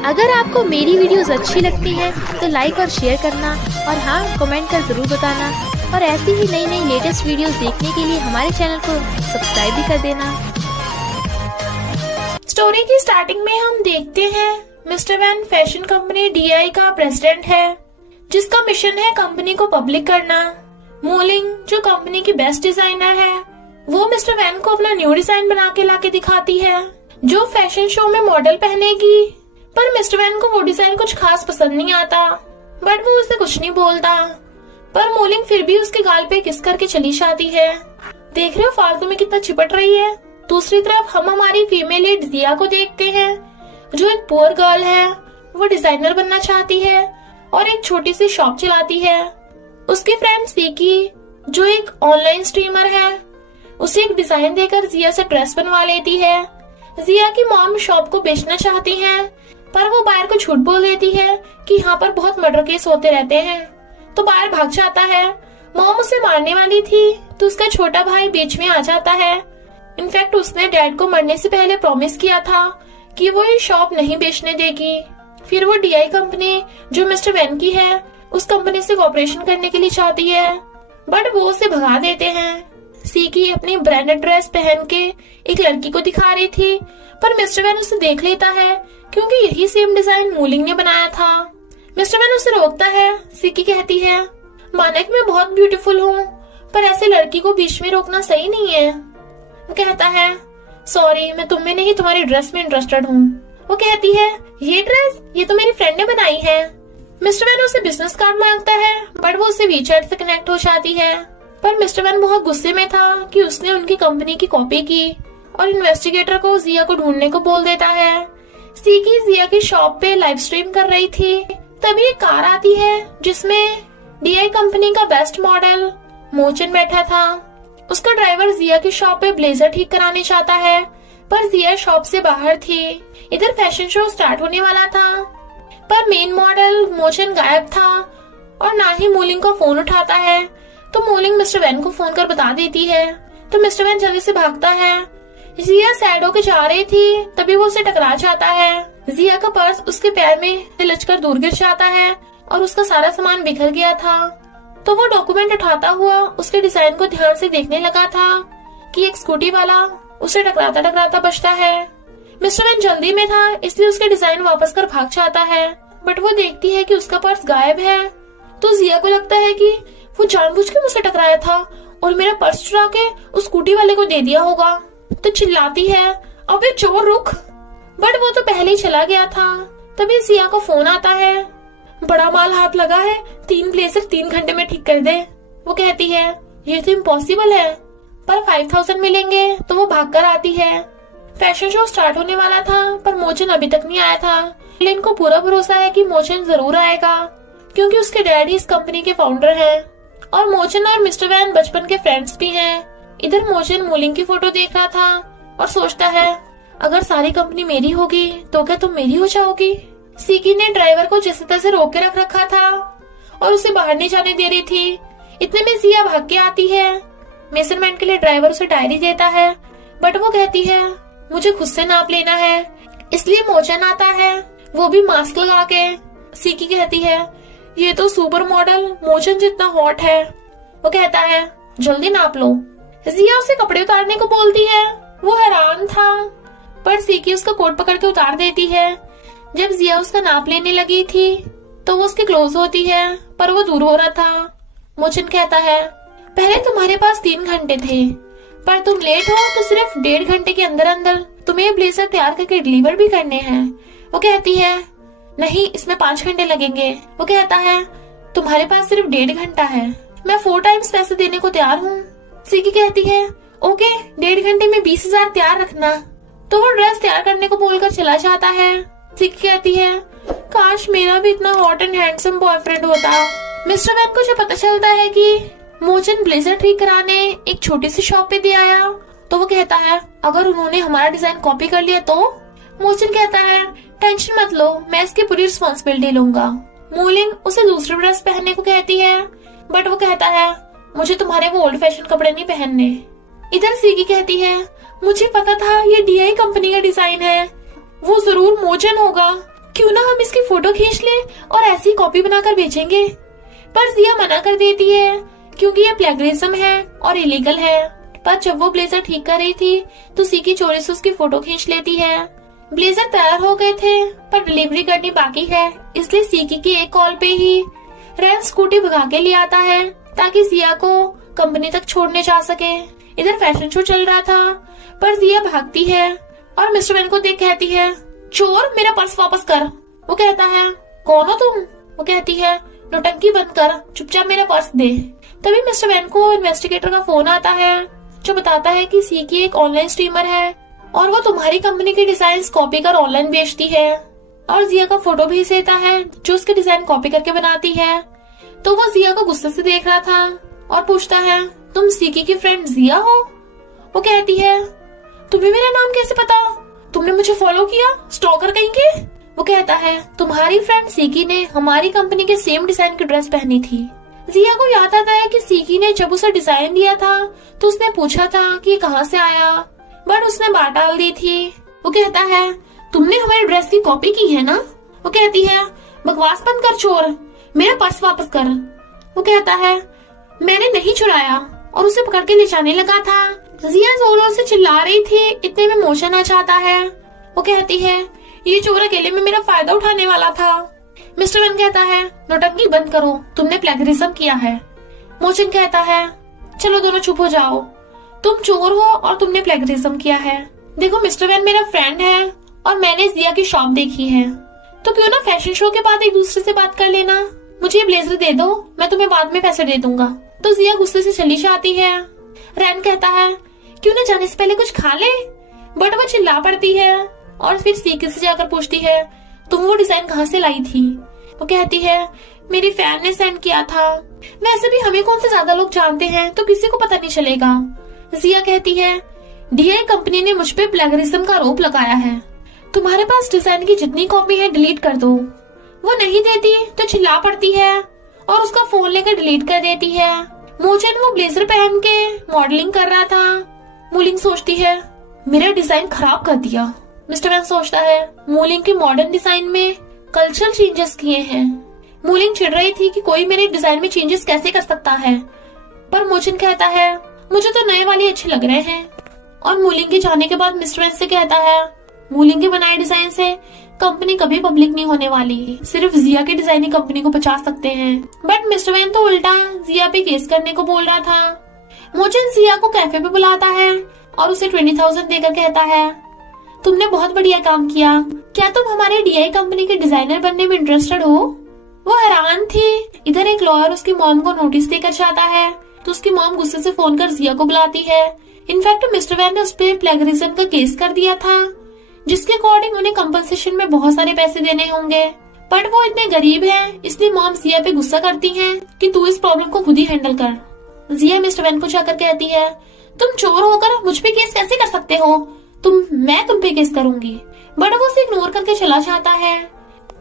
अगर आपको मेरी वीडियोस अच्छी लगती है तो लाइक और शेयर करना, और हाँ, कमेंट कर जरूर बताना। और ऐसी ही नई नई लेटेस्ट वीडियोस देखने के लिए हमारे चैनल को सब्सक्राइब भी कर देना। स्टोरी की स्टार्टिंग में हम देखते हैं mister Van fashion company DI का प्रेसिडेंट है, जिसका मिशन है कंपनी को पब्लिक करना। मोलिंग, जो कंपनी की बेस्ट डिजाइनर है, वो मिस्टर वैन को अपना न्यू डिजाइन बना के लाके दिखाती है, जो फैशन शो में मॉडल पहनेगी। पर मिस्टर वैन को वो डिजाइन कुछ खास पसंद नहीं आता, बट वो उसे कुछ नहीं बोलता। पर मोलिंग फिर भी उसके गाल पे किस करके चली जाती है। देख रहे हो फालतू में कितना चिपट रही है। दूसरी तरफ हम हमारी फीमेल लीड जिया को देखते हैं, जो एक पुअर गर्ल है। वो डिजाइनर बनना चाहती है और एक छोटी सी शॉप चलाती है। उसकी फ्रेंड सीकी, जो एक ऑनलाइन स्ट्रीमर है, उसे एक डिजाइन देकर जिया से ड्रेस बनवा लेती है। जिया की मॉम शॉप को बेचना चाहती हैं, पर वो बायर को झूठ बोल देती है कि यहाँ पर बहुत मर्डर केस होते रहते हैं, तो बायर भाग जाता है। मॉम उसे मारने वाली थी तो उसका छोटा भाई बीच में आ जाता है। इनफैक्ट उसने डैड को मरने से पहले प्रॉमिस किया था कि वो ये शॉप नहीं बेचने देगी। फिर वो DI कंपनी, जो मिस्टर वैन की है, उस कंपनी से कॉपरेशन करने के लिए चाहती है, बट वो उसे भगा देते हैं। सीकी अपनी ब्रांडेड ड्रेस पहन के एक लड़की को दिखा रही थी, पर मिस्टर वैन उसे देख लेता है क्योंकि यही सेम डिजाइन मोलिंग ने बनाया था। मिस्टर वैन उसे रोकता है। सीकी कहती है, मानक मैं बहुत ब्यूटीफुल हूँ, पर ऐसे लड़की को बीच में रोकना सही नहीं है। वो कहता है, सॉरी, मैं तुम में नहीं तुम्हारी ड्रेस में इंटरेस्टेड हूँ। वो कहती है, ये ड्रेस ये तो मेरी फ्रेंड ने बनाई है। मिस्टर वैन उसे बिजनेस कार्ड मांगता है, बट वो उसे वीचैट से कनेक्ट हो जाती है। पर मिस्टर वैन बहुत गुस्से में था कि उसने उनकी कंपनी की कॉपी की, और इन्वेस्टिगेटर को जिया को ढूंढने को बोल देता है। सीकी जिया की शॉप पे लाइव स्ट्रीम कर रही थी, तभी एक कार आती है जिसमें DI कंपनी का बेस्ट मॉडल मोचन बैठा था। उसका ड्राइवर जिया की शॉप पे ब्लेजर ठीक कराने चाहता है, पर जिया शॉप से बाहर थी। इधर फैशन शो स्टार्ट होने वाला था, पर मेन मॉडल मोचन गायब था और ना ही मोलिंग को फोन उठाता है। तो मोलिंग मिस्टर वैन को फोन कर बता देती है, तो मिस्टर वैन जल्दी से भागता है। जिया सैड होकर जा रही थी, तभी वो उसे टकरा जाता है। जिया का पर्स उसके पैर में तिलचकर दूर गिर जाता है और उसका सारा सामान बिखर गया था। तो वो डॉक्यूमेंट उठाता हुआ उसके डिजाइन को ध्यान से देखने लगा था कि एक स्कूटी वाला उसे टकराता टकराता बचता है। मिस्टर वैन जल्दी में था, इसलिए उसके डिजाइन वापस कर भाग जाता है, बट वो देखती है कि उसका पर्स गायब है। तो जिया को लगता है कि वो जानबूझ के मुझसे टकराया था और मेरा पर्स चुरा के उस स्कूटी वाले को दे दिया होगा। तो चिल्लाती है, अबे चोर रुक, बट वो तो पहले ही चला गया था। तभी जिया को फोन आता है, बड़ा माल हाथ लगा है, 3 ब्लेजर 3 घंटे में ठीक कर दे। वो कहती है, ये तो इम्पॉसिबल है, पर 5000 मिलेंगे। तो वो भाग कर आती है। फैशन शो स्टार्ट होने वाला था, पर मोचन अभी तक नहीं आया था। लेकिन को पूरा भरोसा है कि मोचन जरूर आएगा, क्योंकि उसके डैडी इस कंपनी के फाउंडर हैं, और मोचन और मिस्टर वैन बचपन के फ्रेंड्स भी हैं। इधर मोचन मोलिंग की फोटो देख रहा था और सोचता है, अगर सारी कंपनी मेरी होगी तो क्या तुम मेरी हो जाओगी। सीकी ने ड्राइवर को जैसे तैसे रोक के रख रखा था और उसे बाहर नहीं जाने दे रही थी। इतने में जिया भाग के आती है। मेजरमेंट के लिए ड्राइवर उसे डायरी देता है, बट वो कहती है, मुझे खुद से नाप लेना है। इसलिए मोचन आता है, वो भी मास्क लगा के। सीकी कहती है, ये तो सुपर मॉडल मोचन जितना हॉट है। वो कहता है, जल्दी नाप लो। जिया उसे कपड़े उतारने को बोलती है। वो हैरान था, पर सीकी उसका कोट पकड़ के उतार देती है। जब जिया उसका नाप लेने लगी थी तो वो उसके क्लोज होती है, पर वो दूर हो रहा था। मोचन कहता है, पहले तुम्हारे पास 3 घंटे थे, पर तुम लेट हो तो सिर्फ 1.5 घंटे के अंदर अंदर तुम्हें ब्लेजर तैयार करके डिलीवर भी करने हैं। वो कहती है, नहीं, इसमें 5 घंटे लगेंगे। वो कहता है, तुम्हारे पास सिर्फ 1.5 घंटा है, मैं 4 टाइम्स पैसे देने को तैयार हूँ। सीकी कहती है, ओके, 1.5 घंटे में 20,000 तैयार रखना। तो वो ड्रेस तैयार करने को बोलकर चला जाता है। सीकी कहती है, काश मेरा भी इतना हॉट एंड हैंडसम बॉयफ्रेंड होता। मिस्टर वैन को जब पता चलता है कि मोचन ब्लेजर ठीक कराने एक छोटी सी शॉप पे दे आया, तो वो कहता है, अगर उन्होंने हमारा डिजाइन कॉपी कर लिया तो। मोचन कहता है, टेंशन मत लो, मैं इसकी पूरी रिस्पॉन्सिबिलिटी लूंगा। मोलिंग उसे दूसरी ड्रेस पहनने को कहती है, बट वो कहता है, मुझे तुम्हारे वो ओल्ड फैशन कपड़े नहीं पहनने। इधर सीकी कहती है, मुझे पता था ये DI कंपनी का डिजाइन है, वो जरूर मोचन होगा, क्यों ना हम इसकी फोटो खींच ले और ऐसी कॉपी बनाकर बेचेंगे। पर जिया मना कर देती है क्योंकि ये प्लेगरिज्म है और इलीगल है। पर जब वो ब्लेजर ठीक कर रही थी तो सीकी चोरी से उसकी फोटो खींच लेती है। ब्लेजर तैयार हो गए थे पर डिलीवरी करनी बाकी है, इसलिए सीकी की एक कॉल पे ही रैन स्कूटी भगा के ले आता है ताकि जिया को कंपनी तक छोड़ने जा सके। इधर फैशन शो चल रहा था पर जिया भागती है और मिस्टर वैन को देख कहती है, चोर मेरा पर्स वापस कर। वो कहता है, कौन हो तुम? वो कहती है, नौटंकी बंद कर, चुपचाप मेरा पर्स दे। तभी मिस्टर वैन को इन्वेस्टिगेटर का फोन आता है जो बताता है कि सीकी एक ऑनलाइन स्ट्रीमर है और वो तुम्हारी कंपनी के डिजाइन कॉपी कर ऑनलाइन बेचती है। और जिया का फोटो भेज देता है जो उसके डिजाइन कॉपी करके बनाती है। तो वो जिया को गुस्से से देख रहा था और पूछता है, तुम सीकी की फ्रेंड जिया हो? वो कहती है, तुम्हें मेरा नाम कैसे पता? तुमने मुझे फॉलो किया, स्टॉकर कहीं के? वो कहता है, तुम्हारी फ्रेंड सीकी ने हमारी कंपनी के सेम डिजाइन की ड्रेस पहनी थी। जिया को याद आता है कि सीकी ने जब उसे डिजाइन दिया था तो उसने पूछा था कि कहाँ से आया, बट उसने बात डाल दी थी। वो कहता है, तुमने हमारी ड्रेस की कॉपी की है ना? वो कहती है, बकवास बंद कर चोर, मेरा पर्स वापस कर। वो कहता है, मैंने नहीं चुराया, और उसे पकड़ के ले जाने लगा था। जिया जोरों से चिल्ला रही थी, इतने में मोशन आ जाता है। वो कहती है, ये चोर अकेले में मेरा फायदा उठाने वाला था। मिस्टर वन कहता है, नौटंकी बंद करो, तुमने प्लेगरिज्म किया है। मोचन कहता है, चलो दोनों चुप हो जाओ, तुम चोर हो और तुमने प्लेगरिज्म किया है। देखो मिस्टर वैन मेरा फ्रेंड है और मैंने जिया की शॉप देखी है, तो क्यों ना फैशन शो के बाद एक दूसरे से बात कर लेना। मुझे ये ब्लेजर दे दो, मैं तुम्हें बाद में पैसे दे दूंगा। तो जिया गुस्से से चली जाती है। रैन कहता है, क्यों ना जाने से पहले कुछ खा ले, बट वो चिल्ला पड़ती है और फिर सीके से जाकर पूछती है, तुम वो डिजाइन कहाँ से लाई थी? वो कहती है, मेरी फैन ने सेंड किया था। वैसे भी हमें कौन से ज्यादा लोग जानते हैं, तो किसी को पता नहीं चलेगा। जिया कहती है, डीआई कंपनी ने मुझ पे प्लेगरिज्म का आरोप लगाया है, तुम्हारे पास डिजाइन की जितनी कॉपी है डिलीट कर दो। वो नहीं देती तो चिल्ला पड़ती है और उसका फोन लेकर डिलीट कर देती है। मोचन वो ब्लेजर पहन के मॉडलिंग कर रहा था। मूलिंग सोचती है, मेरा डिजाइन खराब कर दिया। मिस्टर वैन सोचता है, मूलिंग के मॉडर्न डिजाइन में कल्चरल चेंजेस किए हैं। मूलिंग चिढ़ रही थी कि कोई मेरे डिजाइन में चेंजेस कैसे कर सकता है, पर मोचन कहता है, मुझे तो नए वाले अच्छे लग रहे हैं। और मूलिंग के जाने के बाद मिस्टर वैन से कहता है, मूलिंग के बनाए डिजाइन से कंपनी कभी पब्लिक नहीं होने वाली, सिर्फ जिया के डिजाइन ही कंपनी को बचा सकते हैं। बट मिस्टर वैन तो उल्टा जिया पे केस करने को बोल रहा था। मोचन जिया को कैफे पे बुलाता है और उसे 20,000 देकर कहता है, तुमने बहुत बढ़िया काम किया, क्या तुम हमारे डीआई कंपनी के डिजाइनर बनने में इंटरेस्टेड हो? वो हैरान थी। इधर एक लॉयर उसकी मॉम को नोटिस देकर जाता है तो उसकी मॉम गुस्से से फोन कर जिया को बुलाती है। इनफैक्ट मिस्टर वैन ने उस पर प्लेगरिज्म का केस कर दिया था, जिसके अकॉर्डिंग उन्हें कंपनसेशन में बहुत सारे पैसे देने होंगे। बट वो इतने गरीब हैं, इसलिए मॉम जिया पे गुस्सा करती हैं कि तू इस प्रॉब्लम को खुद ही हैंडल कर। जिया मिस्टर वैन को जाकर कहती है, तुम चोर होकर मुझ पे केस कैसे कर सकते हो? मैं तुम पे केस करूंगी। बट वो उसे इग्नोर करके चला जाता है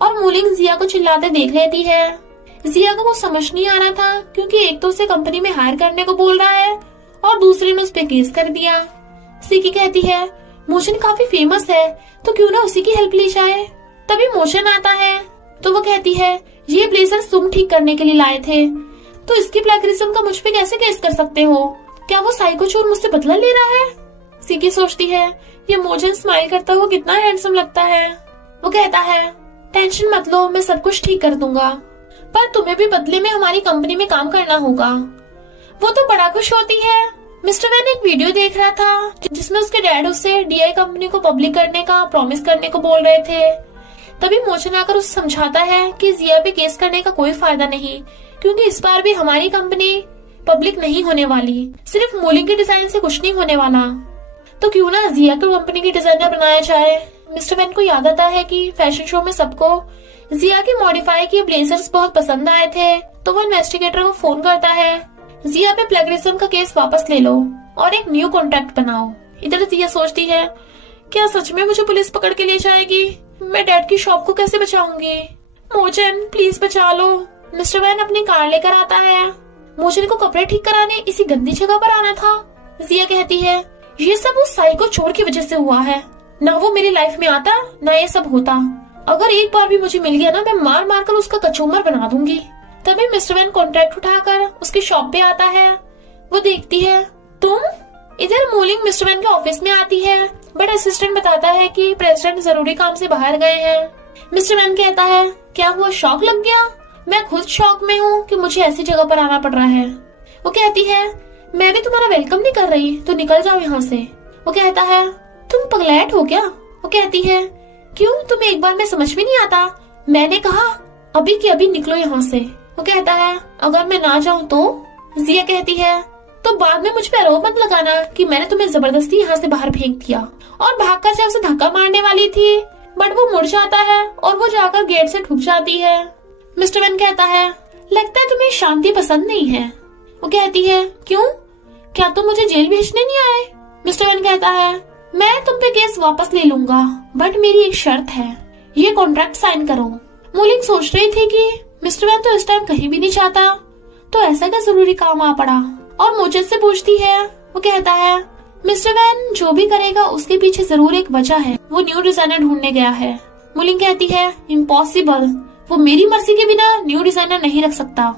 और मूलिंग जिया को चिल्लाते देख लेती है। जिया को वो समझ नहीं आ रहा था क्योंकि एक तो उसे कंपनी में हायर करने को बोल रहा है और दूसरे ने उस पे केस कर दिया। सीकी कहती है, मोशन काफी फेमस है, तो क्यों ना उसी की हेल्प ली जाए। तभी मोशन आता है तो वो कहती है, ये ब्लेजर तुम ठीक करने के लिए लाए थे, तो इसकी प्लेगरिज्म का मुझ पे कैसे केस कर सकते हो? क्या वो साइको चोर मुझसे बदला ले रहा है? सीकी सोचती है, ये मोशन स्माइल करता हुआ कितना हैंडसम लगता है। वो कहता है, टेंशन मत लो, मैं सब कुछ ठीक कर दूंगा, पर तुम्हें भी बदले में हमारी कंपनी में काम करना होगा। वो तो बड़ा खुश होती है। मिस्टर वैन एक वीडियो देख रहा था जिसमें उसके डैड उससे डीआई कंपनी को पब्लिक करने का प्रॉमिस करने को बोल रहे थे। तभी मोचन आकर उसे समझाता है कि जिया पे केस करने का कोई फायदा नहीं, क्योंकि इस बार भी हमारी कंपनी पब्लिक नहीं होने वाली, सिर्फ मूलिंग के डिजाइन से कुछ नहीं होने वाला। तो क्यों ना जिया को कंपनी की डिजाइनर बनाया जाए। मिस्टर वैन को याद आता है कि फैशन शो में सबको जिया के मॉडिफाई किए ब्लेजर्स बहुत पसंद आए थे, तो वो इन्वेस्टिगेटर को फोन करता है, जिया पे प्लेगरिज्म का केस वापस ले लो और एक न्यू कॉन्ट्रैक्ट बनाओ। इधर जिया सोचती है, क्या सच में मुझे पुलिस पकड़ के ले जाएगी? मैं डैड की शॉप को कैसे बचाऊंगी? मोचन प्लीज बचा लो। मिस्टर वैन अपनी कार लेकर आता है। मोचन को कपड़े ठीक कराने इसी गंदी जगह पर आना था। जिया कहती है, ये सब उस साइको चोर की वजह से हुआ है, ना वो मेरी लाइफ में आता ना ये सब होता। अगर एक बार भी मुझे मिल गया ना, मैं मार मार कर उसका कचूमर बना दूंगी। तभी मिस्टर वैन कॉन्ट्रैक्ट उठाकर उसकी शॉप पे आता है। वो देखती है तुम। इधर मूलिंग मिस्टर वैन के ऑफिस में आती है, बट असिस्टेंट बताता है कि प्रेसिडेंट जरूरी काम से बाहर गए हैं। मिस्टर वैन कहता है क्या हुआ, शॉक लग गया? मैं खुद शॉक में हूँ कि मुझे ऐसी जगह पर आना पड़ रहा है। वो कहती है मैं भी तुम्हारा वेलकम नहीं कर रही, तो निकल जाओ यहाँ से। वो कहता है तुम पगलैट हो क्या? वो कहती है क्यों, तुम्हें एक बार में समझ में नहीं आता? मैंने कहा अभी की अभी निकलो यहाँ से। वो कहता है अगर मैं ना जाऊँ तो? जिया कहती है तो बाद में मुझ पे आरोप मत लगाना कि मैंने तुम्हें जबरदस्ती यहाँ से बाहर फेंक दिया। और भागकर जब उसे धक्का मारने वाली थी, बट वो मुड़ जाता है और वो जाकर गेट से ठुक जाती है। मिस्टर वैन कहता है लगता है तुम्हें शांति पसंद नहीं है। वो कहती है क्यों, क्या तुम मुझे जेल भेजने नहीं आए? मिस्टर वैन कहता है मैं तुम पे केस वापस ले लूंगा, बट मेरी एक शर्त है, ये कॉन्ट्रैक्ट साइन करो। मूलिंग सोच रही थी कि मिस्टर वैन तो इस टाइम कहीं भी नहीं चाहता, तो ऐसा क्या जरूरी काम आ पड़ा, और मोचन से पूछती है। वो कहता है मिस्टर वैन जो भी करेगा उसके पीछे जरूर एक वजह है, वो न्यू डिजाइनर ढूंढने गया है। मूलिंग कहती है इम्पॉसिबल, वो मेरी मर्जी के बिना न्यू डिजाइनर नहीं रख सकता।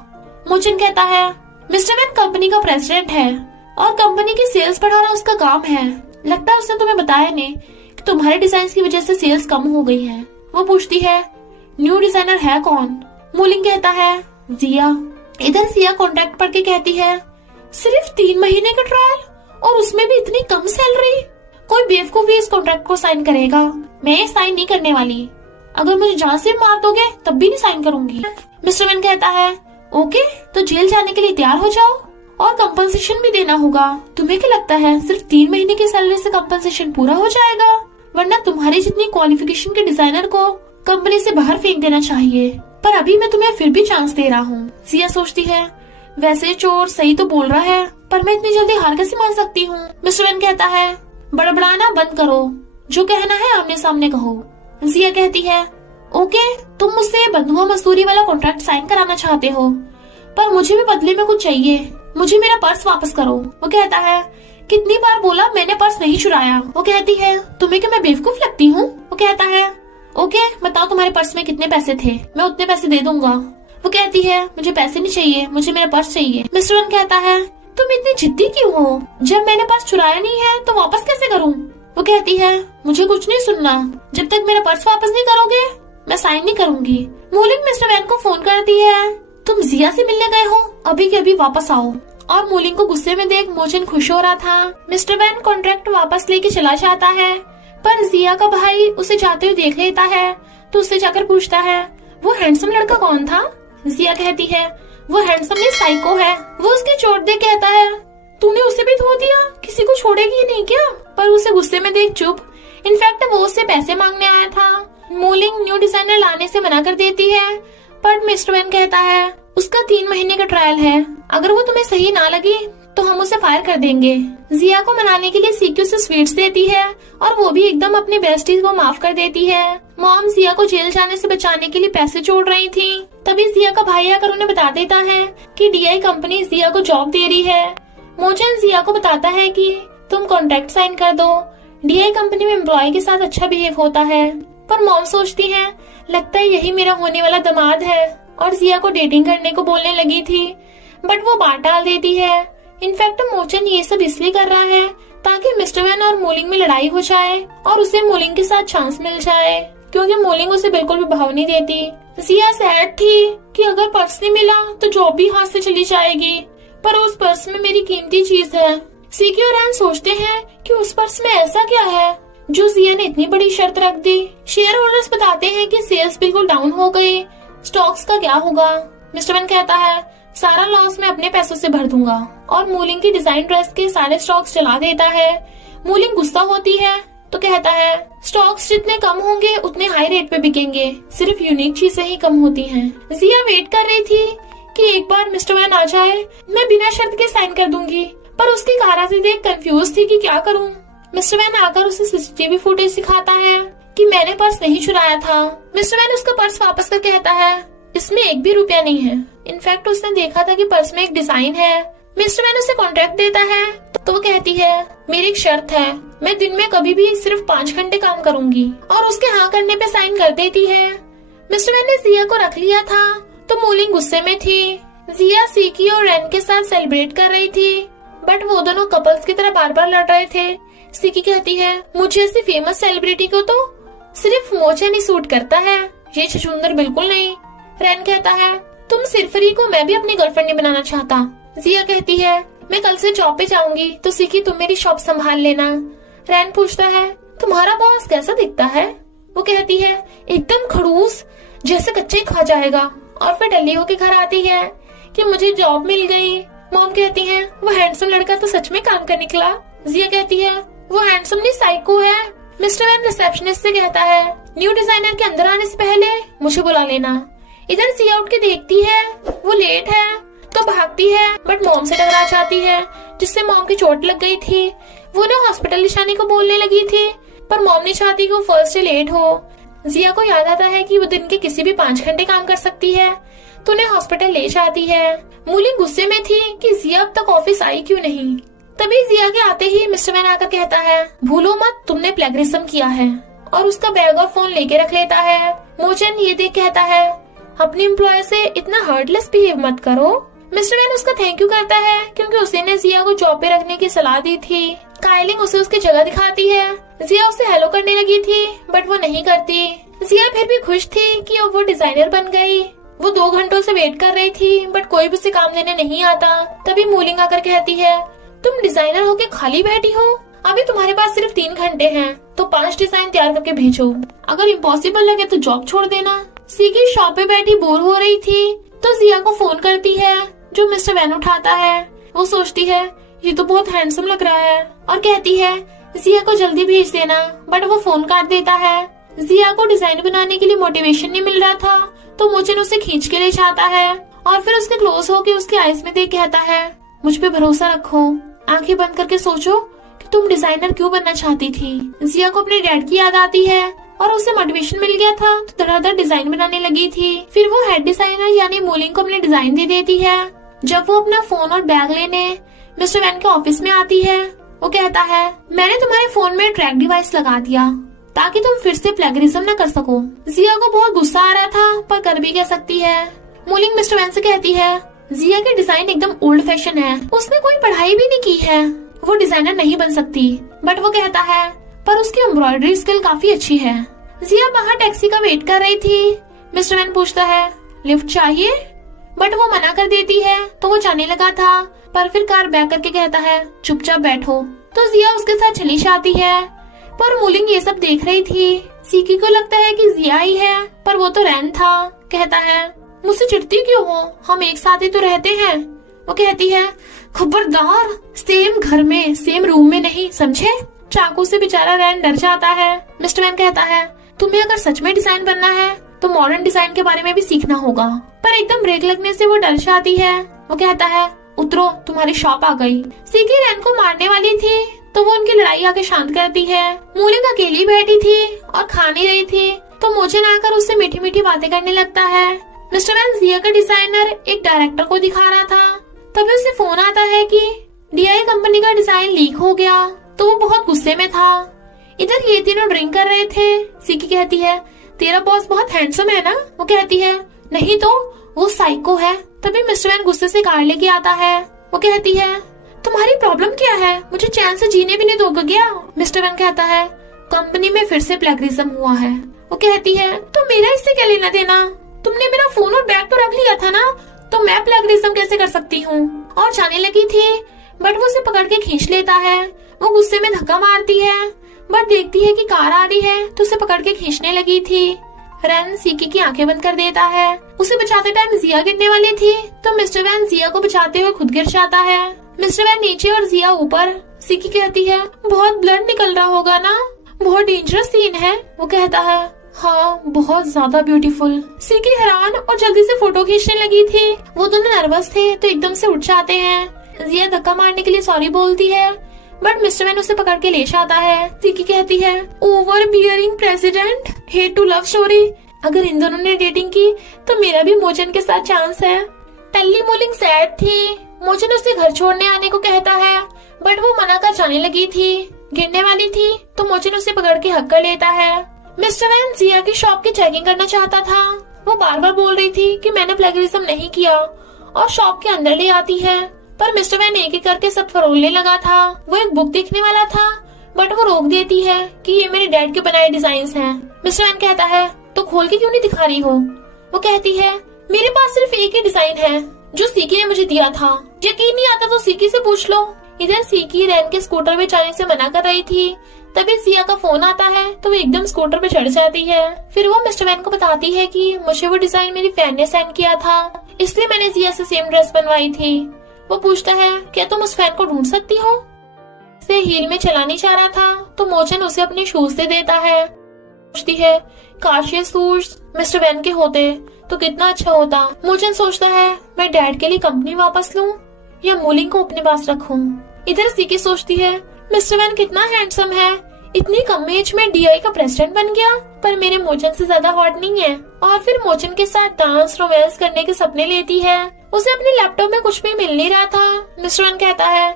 मोचन कहता है मिस्टर वैन कंपनी का प्रेसिडेंट है और कंपनी की सेल्स बढ़ाना उसका काम है। लगता है उसने तुम्हें बताया नहीं कि तुम्हारे डिजाइन की वजह से सेल्स कम हो गई है। वो पूछती है न्यू डिजाइनर है कौन? मूलिंग कहता है जिया। इधर जिया कॉन्ट्रैक्ट पढ़ के कहती है सिर्फ 3 महीने का ट्रायल और उसमें भी इतनी कम सैलरी, कोई बेवकूफ भी इस कॉन्ट्रैक्ट को साइन करेगा। मैं ये साइन नहीं करने वाली, अगर मुझे जान से मार दोगे तब भी नहीं साइन करूंगी। मिस्टर वैन कहता है ओके, तो जेल जाने के लिए तैयार हो जाओ और कंपनसेशन भी देना होगा। तुम्हें क्या लगता है सिर्फ 3 महीने की सैलरी से कंपनसेशन पूरा हो जाएगा? वरना तुम्हारी जितनी क्वालिफिकेशन के डिजाइनर को कंपनी से बाहर फेंक देना चाहिए, पर अभी मैं तुम्हें फिर भी चांस दे रहा हूँ। जिया सोचती है वैसे चोर सही तो बोल रहा है, पर मैं इतनी जल्दी हार कैसे मान सकती हूँ। मिस्टर वैन कहता है बड़बड़ाना बंद करो, जो कहना है आमने सामने कहो। जिया कहती है ओके, तुम मुझसे बंधुआ मजदूरी वाला कॉन्ट्रैक्ट साइन कराना चाहते हो, पर मुझे भी बदले में कुछ चाहिए, मुझे मेरा पर्स वापस करो। वो कहता है कितनी बार बोला मैंने पर्स नहीं चुराया। वो कहती है तुम्हें क्या मैं बेवकूफ लगती हूँ? वो कहता है ओके, बताओ तुम्हारे पर्स में कितने पैसे थे, मैं उतने पैसे दे दूंगा। वो कहती है मुझे पैसे नहीं चाहिए, मुझे मेरा पर्स चाहिए। मिस्टर वैन कहता है तुम इतनी जिद्दी क्यों हो, जब मैंने पर्स चुराया नहीं है तो वापस कैसे करूँ? वो कहती है मुझे कुछ नहीं सुनना, जब तक मेरा पर्स वापस नहीं करोगे मैं साइन नहीं करूंगी। मूलिंग मिस्टर वैन को फोन करती है तुम जिया से मिलने गए हो, अभी के अभी वापस आओ। और मूलिंग को गुस्से में देख मोचन खुश हो रहा था। मिस्टर वैन कॉन्ट्रैक्ट वापस लेके चला जाता है, पर जिया का भाई उसे जाते हुए देख लेता है, तो उससे जाकर पूछता है वो हैंडसम लड़का कौन था? जिया कहती है वो हैंडसम साइको है। वो उसकी चोट देख कहता है तूने उसे भी धो दिया, किसी को छोड़ेगी नहीं क्या? पर उसे गुस्से में देख चुप। इनफैक्ट वो उससे पैसे मांगने आया था। मूलिंग न्यू डिजाइनर लाने से मना कर देती है, पर मिस्टर वैन कहता है उसका 3 महीने का ट्रायल है, अगर वो तुम्हें सही ना लगी तो हम उसे फायर कर देंगे। जिया को मनाने के लिए सीक्यू से स्वीट्स देती है और वो भी एकदम अपनी बेस्टीज को माफ कर देती है। मॉम जिया को जेल जाने से बचाने के लिए पैसे जोड़ रही थी, तभी जिया का भाई आकर उन्हें बता देता है कि डीआई कंपनी जिया को जॉब दे रही है। मोचन जिया को बताता है कि तुम कॉन्ट्रैक्ट साइन कर दो, डीआई कंपनी में एम्प्लॉय के साथ अच्छा बिहेव होता है। पर मॉम सोचती है लगता है यही मेरा होने वाला दामाद है, और जिया को डेटिंग करने को बोलने लगी थी, बट वो बात टाल देती है। इनफैक्ट मोचन ये सब इसलिए कर रहा है ताकि मिस्टर वैन और मूलिंग में लड़ाई हो जाए और उसे मूलिंग के साथ चांस मिल जाए, क्योंकि मूलिंग उसे बिल्कुल भी भाव नहीं देती। जिया सैड थी कि अगर पर्स नहीं मिला तो जॉब भी हाथ से चली जाएगी, पर उस पर्स में मेरी कीमती चीज है। सीक्यू और रैन सोचते हैं कि उस पर्स में ऐसा क्या है जो जिया ने इतनी बड़ी शर्त रख दी। शेयर होल्डर्स बताते हैं कि सेल्स बिल्कुल डाउन हो गई, स्टॉक्स का क्या होगा? मिस्टर वैन कहता है सारा लॉस मैं अपने पैसों से भर दूंगा, और मूलिंग की डिजाइन ड्रेस के सारे स्टॉक्स चला देता है। मूलिंग गुस्सा होती है तो कहता है स्टॉक्स जितने कम होंगे उतने हाई रेट पे बिकेंगे, सिर्फ यूनिक चीजें ही कम होती हैं। जिया वेट कर रही थी कि एक बार मिस्टर वैन आ जाए, मैं बिना शर्त के साइन कर दूंगी, पर उसकी काराती देख कंफ्यूज थी कि क्या करूं। मिस्टर वैन आकर उसे सीसीटीवी फुटेज दिखाता है कि मैंने पर्स नहीं चुराया था। मिस्टर वैन उसका पर्स वापस कर कहता है इसमें 1 भी रुपया नहीं है। इनफैक्ट उसने देखा था कि पर्स में एक डिजाइन है, मिस्टर वैन उसे कॉन्ट्रैक्ट देता है तो वो कहती है मेरी एक शर्त है, मैं दिन में कभी भी सिर्फ 5 घंटे काम करूंगी, और उसके हाँ करने पे साइन कर देती है। मिस्टर वैन ने जिया को रख लिया था तो मूलिंग गुस्से में थी। जिया सीकी और रैन के साथ सेलिब्रेट कर रही थी, बट वो दोनों कपल्स की तरह बार बार लड़ रहे थे। सीकी कहती है मुझे ऐसी फेमस सेलिब्रिटी को तो सिर्फ मोचन ही सूट करता है, ये छछूंदर बिल्कुल नहीं। रैन कहता है तुम सिरफरी को मैं भी अपनी गर्लफ्रेंड नहीं बनाना चाहता। जिया कहती है मैं कल से जॉब पे जाऊंगी तो सीकी तुम मेरी शॉप संभाल लेना। रैन पूछता है तुम्हारा बॉस कैसा दिखता है? वो कहती है एकदम खड़ूस, जैसे कच्चे ही खा जाएगा। और फिर डल्ली होके घर आती है कि मुझे जॉब मिल गई। मॉम कहती है वो हैंडसम लड़का तो सच में काम कर निकला। जिया कहती है वो हैंडसम नहीं साइको है। मिस्टर वैन रिसेप्शनिस्ट से कहता है न्यू डिजाइनर के अंदर आने से पहले मुझे बुला लेना। इधर जिया उठ के देखती है वो लेट है तो भागती है, बट मॉम से टकरा जाती है जिससे मॉम की चोट लग गई थी। वो ना हॉस्पिटल ले जाने को बोलने लगी थी, पर मॉम नहीं चाहती कि वो फर्स्ट डे लेट हो। जिया को याद आता है कि वो दिन के किसी भी 5 घंटे काम कर सकती है तो उन्हें हॉस्पिटल ले जाती है। मूलिंग गुस्से में थी कि जिया अब तक ऑफिस आई क्यों नहीं। तभी जिया के आते ही मिस्टर वैन आकर कहता है भूलो मत तुमने प्लेगरिज्म किया है, और उसका बैग और फोन लेके रख लेता है। मोचन ये देख कहता है अपनी एम्प्लॉय से इतना हार्टलेस बिहेव मत करो। मिस्टर वैन उसका थैंक यू करता है क्योंकि उसी ने जिया को जॉब पे रखने की सलाह दी थी। काइलिंग उसे उसकी जगह दिखाती है। जिया उसे हेलो करने लगी थी, बट वो नहीं करती। जिया फिर भी खुश थी कि अब वो डिजाइनर बन गई। वो 2 घंटों से वेट कर रही थी, बट कोई भी उसे काम देने नहीं आता। तभी मूलिंग आकर कहती है तुम डिजाइनर होके खाली बैठी हो, अभी तुम्हारे पास सिर्फ 3 घंटे हैं तो 5 डिजाइन तैयार करके भेजो, अगर इम्पॉसिबल लगे तो जॉब छोड़ देना। सीकी शॉप पे बैठी बोर हो रही थी तो जिया को फोन करती है, जो मिस्टर वैन उठाता है। वो सोचती है ये तो बहुत हैंडसम लग रहा है और कहती है जिया को जल्दी भेज देना, बट वो फोन काट देता है। जिया को डिजाइन बनाने के लिए मोटिवेशन नहीं मिल रहा था तो मोचन उसे खींच के ले जाता है और फिर उसके क्लोज होके उसके आईज में देख कहता है मुझ पे भरोसा रखो, आंखें बंद करके सोचो कि तुम डिजाइनर क्यों बनना चाहती थी। जिया को अपने डैड की याद आती है और उसे मोटिवेशन मिल गया था तो धड़ाधड़ डिजाइन बनाने लगी थी। फिर वो हेड डिजाइनर यानी मूलिंग को अपने डिजाइन दे देती है। जब वो अपना फोन और बैग लेने मिस्टर वैन के ऑफिस में आती है, वो कहता है मैंने तुम्हारे फोन में ट्रैक डिवाइस लगा दिया ताकि तुम फिर से प्लेगरिज्म न कर सको। जिया को बहुत गुस्सा आ रहा था, पर कर भी क्या सकती है। मूलिंग मिस्टर वैन से कहती है जिया की डिजाइन एकदम ओल्ड फैशन है, उसने कोई पढ़ाई भी नहीं की है, वो डिजाइनर नहीं बन सकती। बट वो कहता है पर उसकी एम्ब्रॉयडरी स्किल काफी अच्छी है। जिया बाहर टैक्सी का वेट कर रही थी। मिस्टर वैन पूछता है लिफ्ट चाहिए, बट वो मना कर देती है तो वो जाने लगा था, पर फिर कार बैक करके कहता है चुपचाप बैठो। तो जिया उसके साथ चली जाती है, पर मूलिंग ये सब देख रही थी। सीकी को लगता है कि जिया ही है, पर वो तो रैन था। कहता है मुझसे चिढ़ती क्यों हो, हम एक साथ ही तो रहते हैं। वो कहती है खबरदार, सेम घर में सेम रूम में नहीं, समझे। चाकू से बेचारा रैन डर जाता है। मिस्टर वैन कहता है तुम्हें अगर सच में डिजाइन बनना है तो मॉडर्न डिजाइन के बारे में भी सीखना होगा, पर एकदम ब्रेक लगने से वो डर जाती है। वो कहता है उतरो, तुम्हारी शॉप आ गई। सीकी रैन को मारने वाली थी तो वो उनकी लड़ाई आके शांत करती है। मूलिंग अकेली बैठी थी और खा नहीं रही थी तो मोचन आकर उससे मीठी मीठी बातें करने लगता है। मिस्टर वैन जिया का डिजाइनर एक डायरेक्टर को दिखा रहा था, तभी उसे फोन आता है कि डीआई कंपनी का डिजाइन लीक हो गया, तो वो बहुत गुस्से में था। इधर ये तीनों ड्रिंक कर रहे थे। सीकी कहती है तेरा बॉस बहुत हैंडसम है ना। वो कहती है नहीं तो वो साइको है। तभी मिस्टर वैन गुस्से से कार लेके आता है। वो कहती है तुम्हारी प्रॉब्लम क्या है, मुझे चैन से जीने भी नहीं दोगे क्या। मिस्टर वैन कहता है कंपनी में फिर से प्लेगरिज्म हुआ है। वो कहती है तो मेरा इससे क्या लेना देना, तुमने मेरा फोन और बैग तो रख लिया था ना, तो मैं प्लेगरिज्म कैसे कर सकती हूँ। और जाने लगी थी, बट वो उसे पकड़ के खींच लेता है। वो गुस्से में धक्का मारती है, बट देखती है कि कार आ रही है तो उसे पकड़ के खींचने लगी थी। रैन सीकी की आंखें बंद कर देता है। उसे बचाते टाइम जिया गिरने वाली थी तो मिस्टर वैन जिया को बचाते हुए खुद गिर जाता है। मिस्टर वैन नीचे और जिया ऊपर। सीकी कहती है बहुत ब्लड निकल रहा होगा ना, बहुत डेंजरस सीन है। वो कहता है हाँ बहुत ज्यादा ब्यूटीफुल। सीकी हैरान और जल्दी से फोटो खींचने लगी थी। वो दोनों नर्वस थे तो एकदम से उठ जाते हैं। जिया धक्का मारने के लिए सॉरी बोलती है, बट मिस्टर वैन उसे पकड़ के ले जाता है। सीकी कहती है over bearing president, hate to love story. अगर इन दोनों ने डेटिंग की तो मेरा भी मोचन के साथ चांस है। टल्ली मूलिंग सैड थी। मोचन उसे घर छोड़ने आने को कहता है, बट वो मना कर जाने लगी थी। गिरने वाली थी तो मोचन उसे पकड़ के हक कर लेता है। मिस्टर वैन जिया की शॉप की चेकिंग करना चाहता था। वो बार बार बोल रही थी कि मैंने प्लेगरिज्म नहीं किया और शॉप के अंदर ले आती है, पर मिस्टर वैन एक एक करके सब फरोलने लगा था। वो एक बुक देखने वाला था, बट वो रोक देती है कि ये मेरे डैड के बनाए डिजाइन हैं। मिस्टर वैन कहता है, तो खोल के क्यों नहीं दिखा रही हो? वो कहती है, मेरे पास सिर्फ एक ही डिजाइन है जो सीकी ने मुझे दिया था। यकीन नहीं आता तो सीकी से पूछ लो। इधर सीकी रैन के स्कूटर पे जाने से मना कर रही थी, तभी जिया का फोन आता है तो वो एकदम स्कूटर पे चढ़ जाती है। फिर वो मिस्टर वैन को बताती है कि मुझे वो डिजाइन मेरी फैन ने सेंड किया था, इसलिए मैंने जिया से सेम ड्रेस बनवाई थी। वो पूछता है, क्या तुम उस फैन को ढूंढ सकती हो? से हील में चलाने जा रहा था तो मोचन उसे अपने शूज दे देता है। पूछती है, काश ये शूज मिस्टर वैन के होते तो कितना अच्छा होता। मोचन सोचता है, मैं डैड के लिए कंपनी वापस लूं या मूलिंग को अपने पास रखूं। इधर सीकी सोचती है, मिस्टर वैन कितना हैंडसम है, इतनी कम एज में डीआई का प्रेसिडेंट बन गया, पर मेरे मोचन से ज्यादा हॉट नहीं है। और फिर मोचन के साथ डांस रोमांस करने के सपने लेती है। उसे अपने लैपटॉप में कुछ भी मिल नहीं रहा था। मिस्टर वैन कहता है,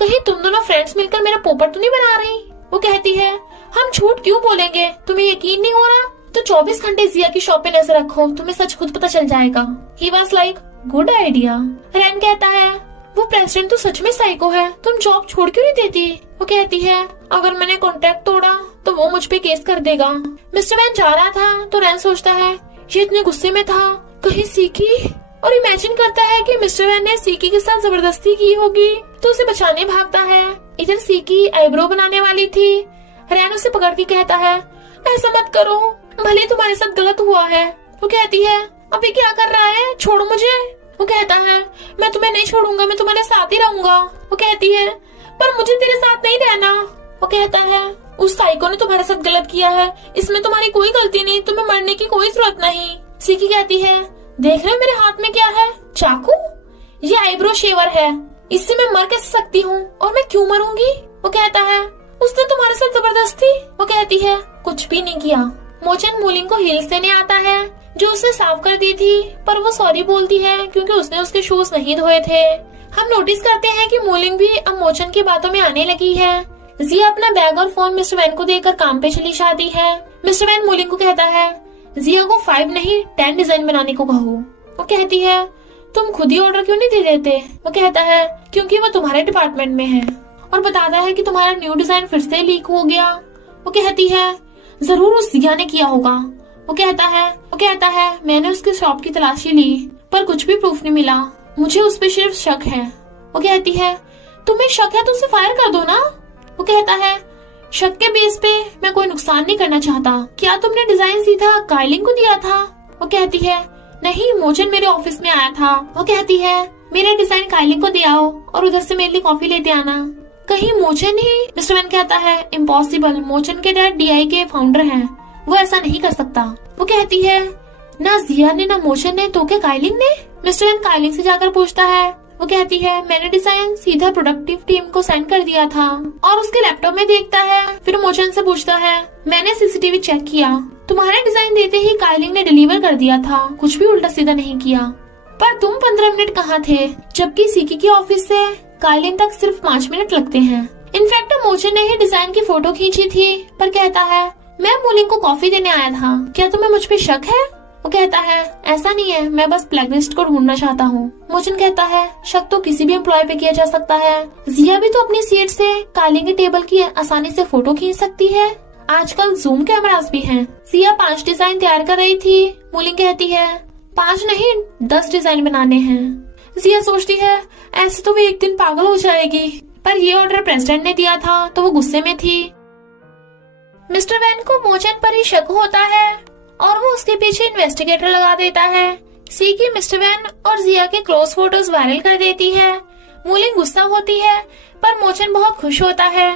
कहीं तुम दोनों फ्रेंड्स मिलकर मेरा पोपट तो नहीं बना रही? वो कहती है, हम झूठ क्यों बोलेंगे, तुम्हें यकीन नहीं हो रहा तो 24 घंटे जिया की शॉप पे नजर रखो, तुम्हें सच खुद पता चल जाएगा। He was like, good idea. Ren कहता है, वो प्रेसिडेंट तो सच में साइको है, तुम जॉब छोड़ क्यों नहीं देती? वो कहती है, अगर मैंने कॉन्ट्रैक्ट तोड़ा तो वो मुझ पे केस कर देगा। मिस्टर वैन जा रहा था तो रैन सोचता है, ये इतने गुस्से में था, कहीं सीकी, और इमेजिन करता है कि मिस्टर वैन ने सीकी के साथ जबरदस्ती की होगी तो उसे बचाने भागता है। इधर सीकी आईब्रो बनाने वाली थी। रैन उसे पकड़ के कहता है, ऐसा मत करो, भले तुम्हारे साथ गलत हुआ है। वो कहती है, अभी क्या कर रहा है, छोड़ो मुझे। वो कहता है, मैं तुम्हें नहीं छोड़ूंगा, मैं तुम्हारे साथ ही रहूंगा। वो कहती है, पर मुझे तेरे साथ नहीं रहना। वो कहता है, उस साइको ने तुम्हारे साथ गलत किया है, इसमें तुम्हारी कोई गलती नहीं, तुम्हें मरने की कोई जरूरत नहीं। सीकी कहती है, देख रहे हो मेरे हाथ में क्या है? चाकू? ये आईब्रो शेवर है, इससे मैं मर कैसे सकती हूँ, और मैं क्यों मरूंगी? वो कहता है, उसने तुम्हारे साथ जबरदस्ती? वो कहती है, कुछ भी नहीं किया। मोचन मूलिंग को हील्स देने आता है जो उसे साफ कर दी थी, पर वो सॉरी बोलती है क्योंकि उसने उसके शूज नहीं धोए थे। हम नोटिस करते हैं कि मूलिंग भी अब मोचन की बातों में आने लगी है। जिया अपना बैग और फोन मिस्टर वैन को देकर काम पे चली जाती है। मिस्टर वैन मूलिंग को कहता है, जिया को 5 नहीं 10 डिजाइन बनाने को कहो। वो कहती है, तुम खुद ही ऑर्डर क्यों नहीं दे देते? वो कहता है, क्योंकि वो तुम्हारे डिपार्टमेंट में है, और बताता है कि तुम्हारा न्यू डिजाइन फिर से लीक हो गया। वो कहती है, जरूर उस जिया ने किया होगा। वो कहता है, मैंने उसकी शॉप की तलाशी ली पर कुछ भी प्रूफ नहीं मिला, मुझे उस पे सिर्फ शक है। वो कहती है, तुम्हें शक है तो उसे फायर कर दो ना। वो कहता है, शक के बेस पे मैं कोई नुकसान नहीं करना चाहता। क्या तुमने डिजाइन सीधा काइलिंग को दिया था? वो कहती है, नहीं, मोचन मेरे ऑफिस में आया था। वो कहती है, मेरा डिजाइन काइलिंग को दे आओ और उधर से मेरे लिए कॉफी लेते आना। कहीं मोचन ही? मिस्टर वैन कहता है, इम्पॉसिबल, मोचन के डैड डीआई के फाउंडर हैं, वो ऐसा नहीं कर सकता। वो कहती है, ना जिया ने ना मोचन ने तो क्या काइलिंग ने? मिस्टर वैन काइलिंग से जाकर पूछता है। वो कहती है, मैंने डिजाइन सीधा प्रोडक्टिव टीम को सेंड कर दिया था, और उसके लैपटॉप में देखता है। फिर मोचन से पूछता है, मैंने सीसीटीवी चेक किया, तुम्हारा डिजाइन देते ही काइलिंग ने डिलीवर कर दिया था, कुछ भी उल्टा सीधा नहीं किया। पर तुम 15 मिनट कहाँ थे, जबकि सीकी के ऑफिस से काइलिंग तक सिर्फ 5 मिनट लगते हैं। इनफैक्ट मोचन ने ही डिजाइन की फोटो खींची थी। पर कहता है, मैं मूलिंग को कॉफी देने आया था, क्या तुम्हें मुझ पे शक है? वो कहता है, ऐसा नहीं है, मैं बस प्लेगरिस्ट को ढूंढना चाहता हूँ। मोचन कहता है, शक तो किसी भी एम्प्लॉय पे किया जा सकता है। जिया भी तो अपनी सीट से काइलिंग के टेबल की आसानी से फोटो खींच सकती है, आजकल जूम कैमरास भी हैं। जिया 5 डिजाइन तैयार कर रही थी। मूलिंग कहती है, 5 नहीं 10 डिजाइन बनाने हैं। जिया सोचती है, ऐसे तो वो एक दिन पागल हो जाएगी, पर ये ऑर्डर प्रेसिडेंट ने दिया था तो वो गुस्से में थी। मिस्टर वैन को मोचन पर ही शक होता है और वो उसके पीछे इन्वेस्टिगेटर लगा देता है। सीकी मिस्टर वैन और जिया के क्लोज फोटोज वायरल कर देती है। मूलिंग गुस्सा होती है पर मोचन बहुत खुश होता है।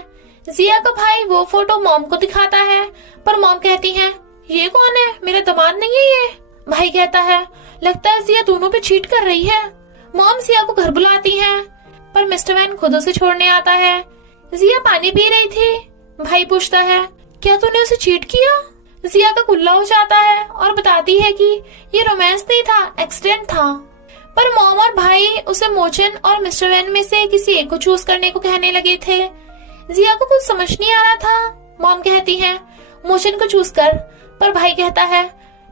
जिया का भाई वो फोटो मॉम को दिखाता है, पर मॉम कहती है, ये कौन है, मेरा दामाद नहीं है ये। भाई कहता है, लगता है जिया दोनों पे चीट कर रही है। मॉम जिया को घर बुलाती है, पर मिस्टर वैन खुद उसे छोड़ने आता है। जिया पानी पी रही थी। भाई पूछता है, क्या तूने उसे चीट किया? जिया का गुल्ला हो जाता है और बताती है कि ये रोमांस नहीं था, एक्सीडेंट था। पर मॉम और भाई उसे मोचन और मिस्टर वैन में से किसी एक को चूज करने को कहने लगे थे। जिया को कुछ समझ नहीं आ रहा था। मॉम कहती है मोचन को चूज कर, पर भाई कहता है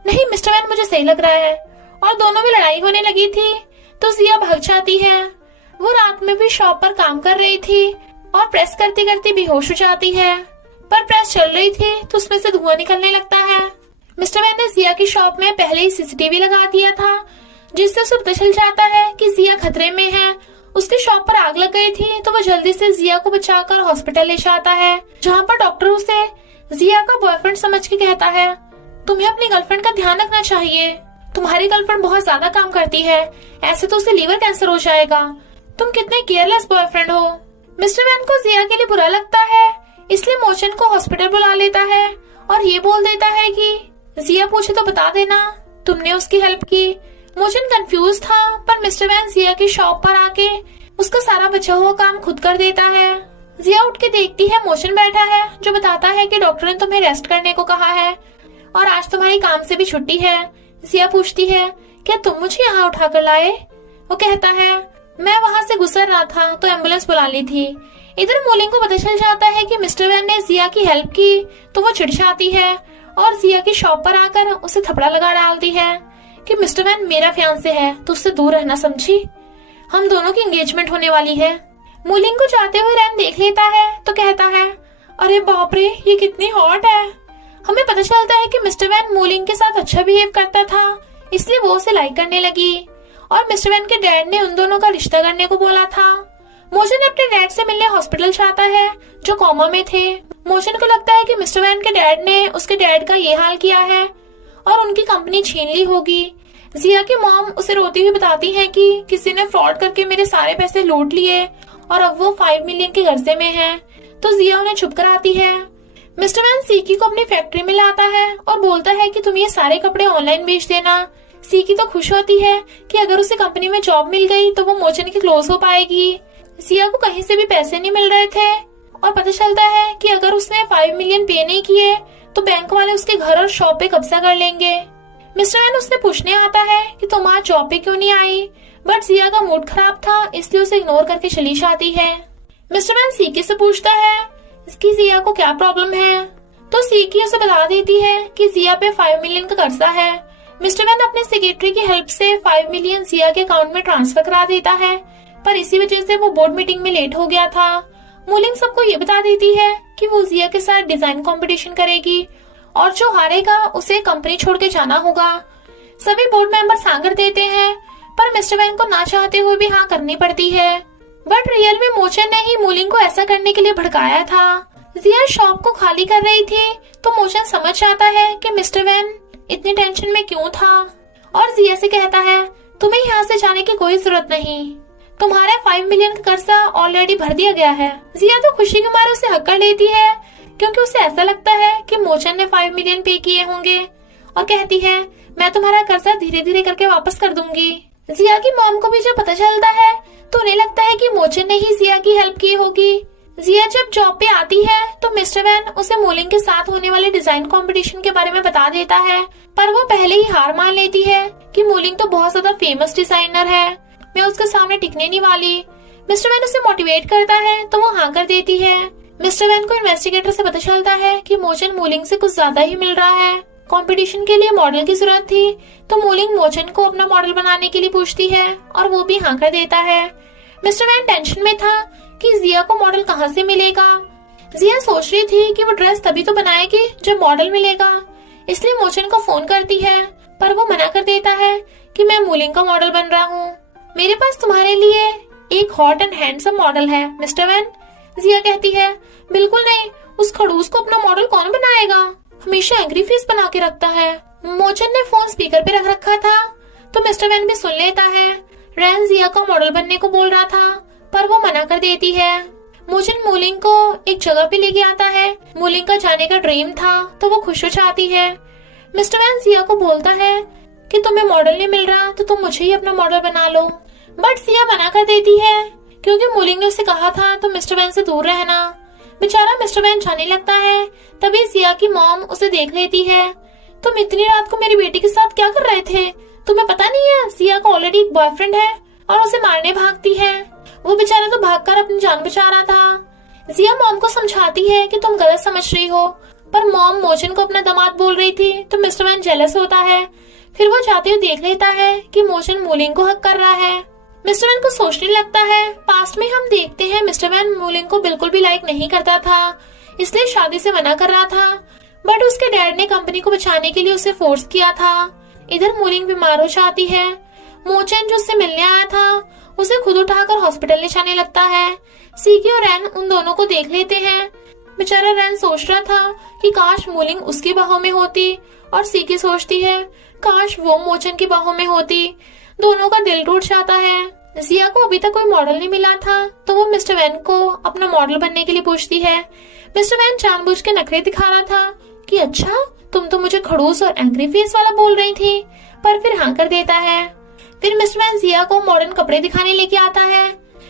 नहीं मिस्टर वैन मुझे सही लग रहा है। और दोनों में लड़ाई होने लगी थी तो जिया भाग जाती है। वो रात में भी शॉप पर काम कर रही थी और प्रेस करते करते बेहोश हो जाती है। पर प्रेस चल रही थी तो उसमें से धुआं निकलने लगता है। मिस्टर वैन ने जिया की शॉप में पहले ही सीसीटीवी लगा दिया था, जिससे उसे पता चल जाता है कि जिया खतरे में है। उसकी शॉप पर आग लग गई थी तो वो जल्दी से जिया को बचाकर हॉस्पिटल ले जाता है, जहाँ पर डॉक्टर उसे जिया का बॉयफ्रेंड समझ के कहता है तुम्हें अपनी गर्लफ्रेंड का ध्यान रखना चाहिए। तुम्हारी गर्लफ्रेंड बहुत ज्यादा काम करती है, ऐसे तो उसे लीवर कैंसर हो जाएगा। तुम कितने केयरलेस बॉयफ्रेंड हो। मिस्टर वैन को जिया के लिए बुरा लगता है, इसलिए मोचन को हॉस्पिटल बुला लेता है और ये बोल देता है कि जिया पूछे तो बता देना तुमने उसकी हेल्प की। मोचन कंफ्यूज था, पर मिस्टर वैन जिया की शॉप पर आके उसका सारा बचा हुआ काम खुद कर देता है। जिया उठ के देखती है मोचन बैठा है, जो बताता है कि डॉक्टर ने तुम्हें रेस्ट करने को कहा है और आज तुम्हारी काम से भी छुट्टी है। जिया पूछती है क्या तुम मुझे यहाँ उठा कर लाए। वो कहता है मैं वहाँ से गुजर रहा था तो एम्बुलेंस बुला ली थी। इधर मोलिंग को पता चल जाता है कि मिस्टर वैन ने जिया की हेल्प की तो वो चिढ़ जाती है और जिया की शॉप पर आकर उसे थपड़ा लगा डालती है कि मिस्टर वैन मेरा फियांसे है तो उससे दूर रहना, समझी। हम दोनों की एंगेजमेंट होने वाली है। मोलिंग को जाते हुए रैन देख लेता है तो कहता है अरे बाप रे ये कितनी हॉट है। हमें पता चलता है कि मिस्टर वैन मोलिंग के साथ अच्छा बिहेव करता था, इसलिए वो उसे लाइक करने लगी और मिस्टर वैन के डैड ने उन दोनों का रिश्ता करने को बोला था। मोचन अपने डैड से मिलने हॉस्पिटल जाता है जो कोमा में थे। मोचन को लगता है कि मिस्टर वैन के डैड ने उसके डैड का ये हाल किया है और उनकी कंपनी छीन ली होगी। जिया की मॉम उसे रोती हुई बताती है कि किसी ने फ्रॉड करके मेरे सारे पैसे लूट लिए और अब वो 5 मिलियन के कर्जे में है। तो जिया उन्हें चुप कराती है। मिस्टर वैन सीकी को अपनी फैक्ट्री में लाता है और बोलता है कि तुम ये सारे कपड़े ऑनलाइन बेच देना। सीकी तो खुश होती है कि अगर उसे कंपनी में जॉब मिल गई तो वो मोचन के क्लोज हो पाएगी। जिया को कहीं से भी पैसे नहीं मिल रहे थे और पता चलता है कि अगर उसने 5 मिलियन पे नहीं किए तो बैंक वाले उसके घर और शॉप पे कब्जा कर लेंगे। मिस्टर वैन उससे पूछने आता है कि तुम आज जॉब पे क्यों नहीं आई, बट जिया का मूड खराब था इसलिए उसे इग्नोर करके चली जाती है। मिस्टर वैन सीकी से पूछता है इसकी जिया को क्या प्रॉब्लम है, तो सीकी उसे बता देती है कि जिया पे 5 मिलियन का कर्जा है। मिस्टर वैन अपने सेक्रेटरी की हेल्प से 5 मिलियन जिया के अकाउंट में ट्रांसफर करा देता है, पर इसी वजह से वो बोर्ड मीटिंग में लेट हो गया था। मोलिंग सबको ये बता देती है कि वो जिया के साथ डिजाइन कंपटीशन करेगी और जो हारेगा उसे कंपनी छोड़ के जाना होगा। सभी बोर्ड मेंबर्स हाँ कर देते हैं, पर मिस्टर वैन को ना चाहते हुए भी हाँ करनी पड़ती है। बट रियल में मोचन ने ही मोलिंग को ऐसा करने के लिए भड़काया था। जिया शॉप को खाली कर रही थी तो मोचन समझ जाता है कि मिस्टर वैन इतनी टेंशन में क्यों था और जिया से कहता है तुम्हें यहाँ से जाने की कोई जरूरत नहीं, तुम्हारा 5 मिलियन का कर्जा ऑलरेडी भर दिया गया है। जिया तो खुशी के मारे उसे हक कर लेती है क्योंकि उसे ऐसा लगता है कि मोचन ने 5 मिलियन पे किए होंगे और कहती है मैं तुम्हारा कर्जा धीरे धीरे करके वापस कर दूंगी। जिया की मॉम को भी जब पता चलता है तो उन्हें लगता है कि मोचन ने ही जिया की हेल्प की होगी। जिया जब जॉब पे आती है तो मिस्टर वैन उसे मोलिंग के साथ होने वाले डिजाइन कंपटीशन के बारे में बता देता है, पर वो पहले ही हार मान लेती है कि मोलिंग तो बहुत ज्यादा फेमस डिजाइनर है, मैं उसके सामने टिकने नहीं वाली। मिस्टर वैन उसे मोटिवेट करता है तो वो हाँ कर देती है। मिस्टर वैन को इन्वेस्टिगेटर से पता चलता है कि मोचन मोलिंग से कुछ ज्यादा ही मिल रहा है। कंपटीशन के लिए मॉडल की जरूरत थी तो मोलिंग मोचन को अपना मॉडल बनाने के लिए पूछती है और वो भी हाँ कर देता है। मिस्टर वैन टेंशन में था कि जिया को मॉडल कहाँ से मिलेगा। जिया सोच रही थी कि वो ड्रेस तभी तो बनाएगी जब मॉडल मिलेगा, इसलिए मोचन को फोन करती है, पर वो मना कर देता है कि मैं मोलिंग का मॉडल बन रहा हूँ, मेरे पास तुम्हारे लिए एक हॉट एंड हैंडसम मॉडल है मिस्टर वैन। जिया कहती है बिल्कुल नहीं, उस खड़ूस को अपना मॉडल कौन बनाएगा, हमेशा एंग्री फेस बना के रखता है। मोचन ने फोन स्पीकर पे रख रखा था तो मिस्टर वैन भी सुन लेता है। रैन जिया का मॉडल बनने को बोल रहा था पर वो मना कर देती है। मोचन मोलिंग को एक जगह पे लेके आता है, मोलिंग का जाने का ड्रीम था तो वो खुश हो जाती है। मिस्टर वैन जिया को बोलता है कि तुम्हें मॉडल नहीं मिल रहा तो तुम मुझे ही अपना मॉडल बना लो, बट जिया मना कर देती है क्योंकि मोलिंग ने उसे कहा था तो मिस्टर वैन से दूर रहना। बेचारा मिस्टर वैन जाने लगता है, तभी जिया की मॉम उसे देख लेती है। तुम इतनी रात को मेरी बेटी के साथ क्या कर रहे थे, तुम्हें पता नहीं है जिया को ऑलरेडी एक बॉयफ्रेंड है और उसे मारने भागती है। वो बेचारा तो भागकर अपनी जान बचा रहा था। जिया मॉम को समझाती है कि तुम गलत समझ रही हो, पर मॉम मोचन को अपना दामाद बोल रही थी तो मिस्टर वैन जेलस होता है। फिर वो जाते हुए देख लेता है कि मोचन मूलिंग को हक कर रहा है। मिस्टर वैन को सोचने लगता है, पास्ट में हम देखते हैं मिस्टर वैन मूलिंग को बिल्कुल भी लाइक नहीं करता था, इसलिए शादी से मना कर रहा था, बट उसके डैड ने कंपनी को बचाने के लिए उसे फोर्स किया था। इधर मूलिंग बीमार हो जाती है। मोचन जो उससे मिलने आया था उसे खुद उठाकर हॉस्पिटल ले जाने लगता है। सीकी और रैन उन दोनों को देख लेते हैं। बेचारा रैन सोच रहा था कि काश मूलिंग उसकी बाहों में होती, और सीकी सोचती है काश वो मोचन की बाहों में होती। दोनों का दिल टूट जाता है। जिया को अभी तक कोई मॉडल नहीं मिला था तो वो मिस्टर वैन को अपना मॉडल बनने के लिए पूछती है। मिस्टर वैन जानबूझ के नखरे दिखा रहा था कि अच्छा तुम तो मुझे खड़ूस और एंग्री फेस वाला बोल रही थी, पर फिर हाँ कर देता है। फिर मिस्टर वैन जिया को मॉडर्न कपड़े दिखाने लेके आता है।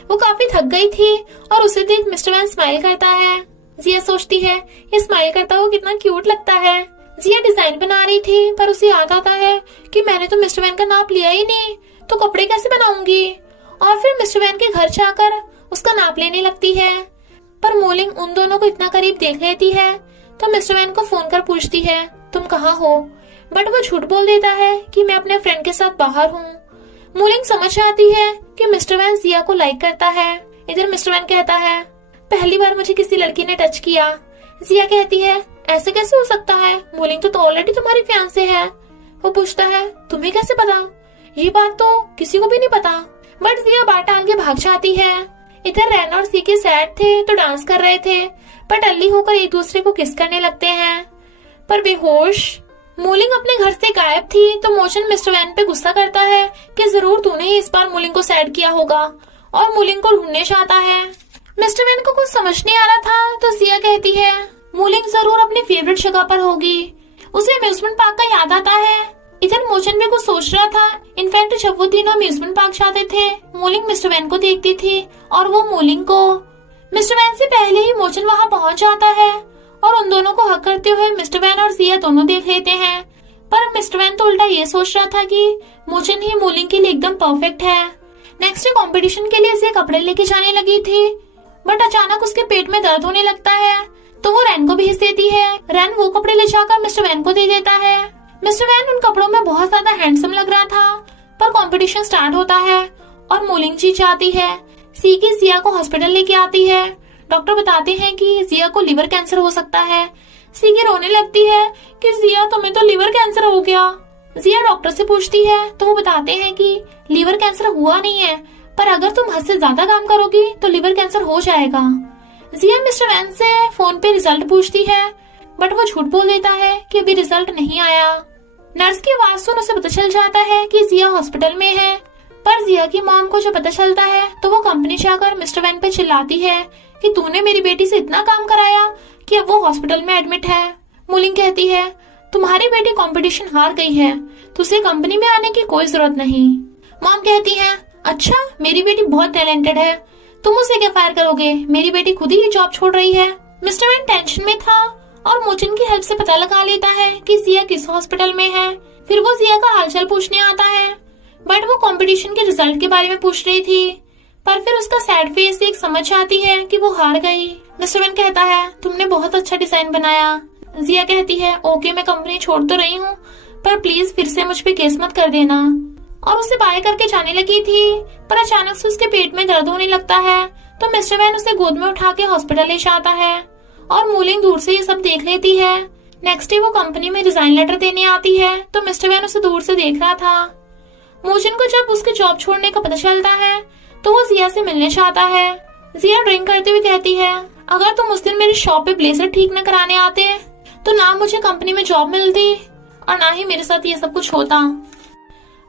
वो काफी थक गई थी और उसे देख मिस्टर वैन स्माइल करता है। जिया सोचती है ये स्माइल करता हुआ कितना क्यूट लगता है। जिया डिजाइन बना रही थी पर उसे याद आता है कि मैंने तो मिस्टर वैन का नाप लिया ही नहीं, तो कपड़े कैसे बनाऊंगी। और फिर मिस्टर वैन के घर जाकर उसका नाप लेने लगती है, पर मूलिंग उन दोनों को इतना करीब देख लेती है तो मिस्टर वैन को फोन कर पूछती है तुम कहाँ हो, बट वो झूठ बोल देता है कि मैं अपने फ्रेंड के साथ बाहर हूँ। मूलिंग समझ जाती है कि मिस्टर वैन जिया को लाइक करता है। इधर मिस्टर वैन कहता है पहली बार मुझे किसी लड़की ने टच किया। जिया कहती है ऐसे कैसे हो सकता है, मूलिंग तो ऑलरेडी तुम्हारी फियांसे है। वो पूछता है तुम्हें कैसे पता, ये बात तो किसी को भी नहीं पता। बट जिया बात टाल के भाग जाती है। इधर रैन और सीके सैड थे तो डांस कर रहे थे, पर टल्ली होकर एक दूसरे को किस करने लगते हैं, पर बेहोश। मूलिंग अपने घर से गायब थी तो मोचन मिस्टर वैन पे गुस्सा करता है कि जरूर तूने ही इस बार मूलिंग को सैड किया होगा, और मूलिंग को ढूंढने जाता है। मिस्टर वैन को कुछ समझ नहीं आ रहा था तो जिया कहती है मूलिंग जरूर अपनी फेवरेट जगह पर होगी। उसे अम्यूजमेंट पार्क का याद आता है। इधर मोचन भी कुछ सोच रहा था। इनफैक्ट जब वो तीनों अम्यूजमेंट पार्क जाते थे मूलिंग मिस्टर वैन को देखती थी और वो मूलिंग को। मिस्टर वैन से पहले ही मोचन वहाँ पहुँच जाता है और उन दोनों को हक करते हुए मिस्टर वैन और जिया दोनों देख लेते हैं। पर मिस्टर वैन तो उल्टा ये सोच रहा था कि मोचन ही मूलिंग के लिए एकदम परफेक्ट है। नेक्स्ट डे कॉम्पिटिशन के लिए उसे कपड़े लेके जाने लगी थी, बट अचानक उसके पेट में दर्द होने लगता है तो वो रैन को भेज देती है। रैन वो कपड़े ले जाकर मिस्टर वैन को दे देता है। मिस्टर वैन उन कपड़ों में बहुत ज्यादा हैंडसम लग रहा था, पर कंपटीशन स्टार्ट होता है और मूलिंग जीत जाती है। सीकी जिया को हॉस्पिटल लेके आती है। डॉक्टर बताते हैं कि जिया को लिवर कैंसर हो सकता है। सीकी रोने लगती है कि जिया तुम्हें तो लिवर कैंसर हो गया। जिया डॉक्टर से पूछती है तो वो बताते हैं कि लिवर कैंसर हुआ नहीं है, पर अगर तुम हद से ज्यादा काम करोगी तो लिवर कैंसर हो जाएगा। जिया मिस्टर वैन से फोन पे रिजल्ट पूछती है, बट वो झूठ बोल देता है कि अभी रिजल्ट नहीं आया। नर्स की आवाज सुन उसे पता चल जाता है कि जिया हॉस्पिटल में है, पर जिया की मॉम को जो पता चलता है तो वो कंपनी जाकर मिस्टर वैन पे चिल्लाती है कि तूने मेरी बेटी से इतना काम कराया कि अब वो हॉस्पिटल में एडमिट है। मूलिंग कहती है तुम्हारी बेटी कंपटीशन हार गई है, तो उसे कंपनी में आने की कोई जरूरत नहीं। मॉम कहती है अच्छा मेरी बेटी बहुत टैलेंटेड है, तुम उसे क्या फायर करोगे, मेरी बेटी खुद ही जॉब छोड़ रही है। मिस्टर वैन टेंशन में था और मोचन की हेल्प से पता लगा लेता है कि जिया किस हॉस्पिटल में है। फिर वो जिया का हालचाल पूछने आता है, बट वो कंपटीशन के रिजल्ट के बारे में पूछ रही थी, पर फिर उसका सैड फेस देख समझ जाती है कि वो हार गई। मिस्टर वैन कहता है तुमने बहुत अच्छा डिजाइन बनाया। जिया कहती है ओके मैं कंपनी छोड़ तो रही हूँ, पर प्लीज फिर से मुझ पे केस मत कर देना, और उसे बाय करके जाने लगी थी, पर अचानक से उसके पेट में दर्द होने लगता है तो मिस्टर वैन उसे गोद में उठा के हॉस्पिटल ले जाता है और मूलिंग दूर से ये सब देख लेती है। नेक्स्ट डे वो कंपनी में रिजाइन लेटर देने आती है तो मिस्टर वैन उसे दूर से देख रहा था। मोचन को जब उसके जॉब छोड़ने का पता चलता है तो वो जिया से मिलने चाहता है। जिया ड्रिंक करते हुए कहती है अगर तुम उस दिन मेरी शॉप पे ब्लेजर ठीक न कराने आते तो ना मुझे कंपनी में जॉब मिलती और ना ही मेरे साथ ये सब कुछ होता।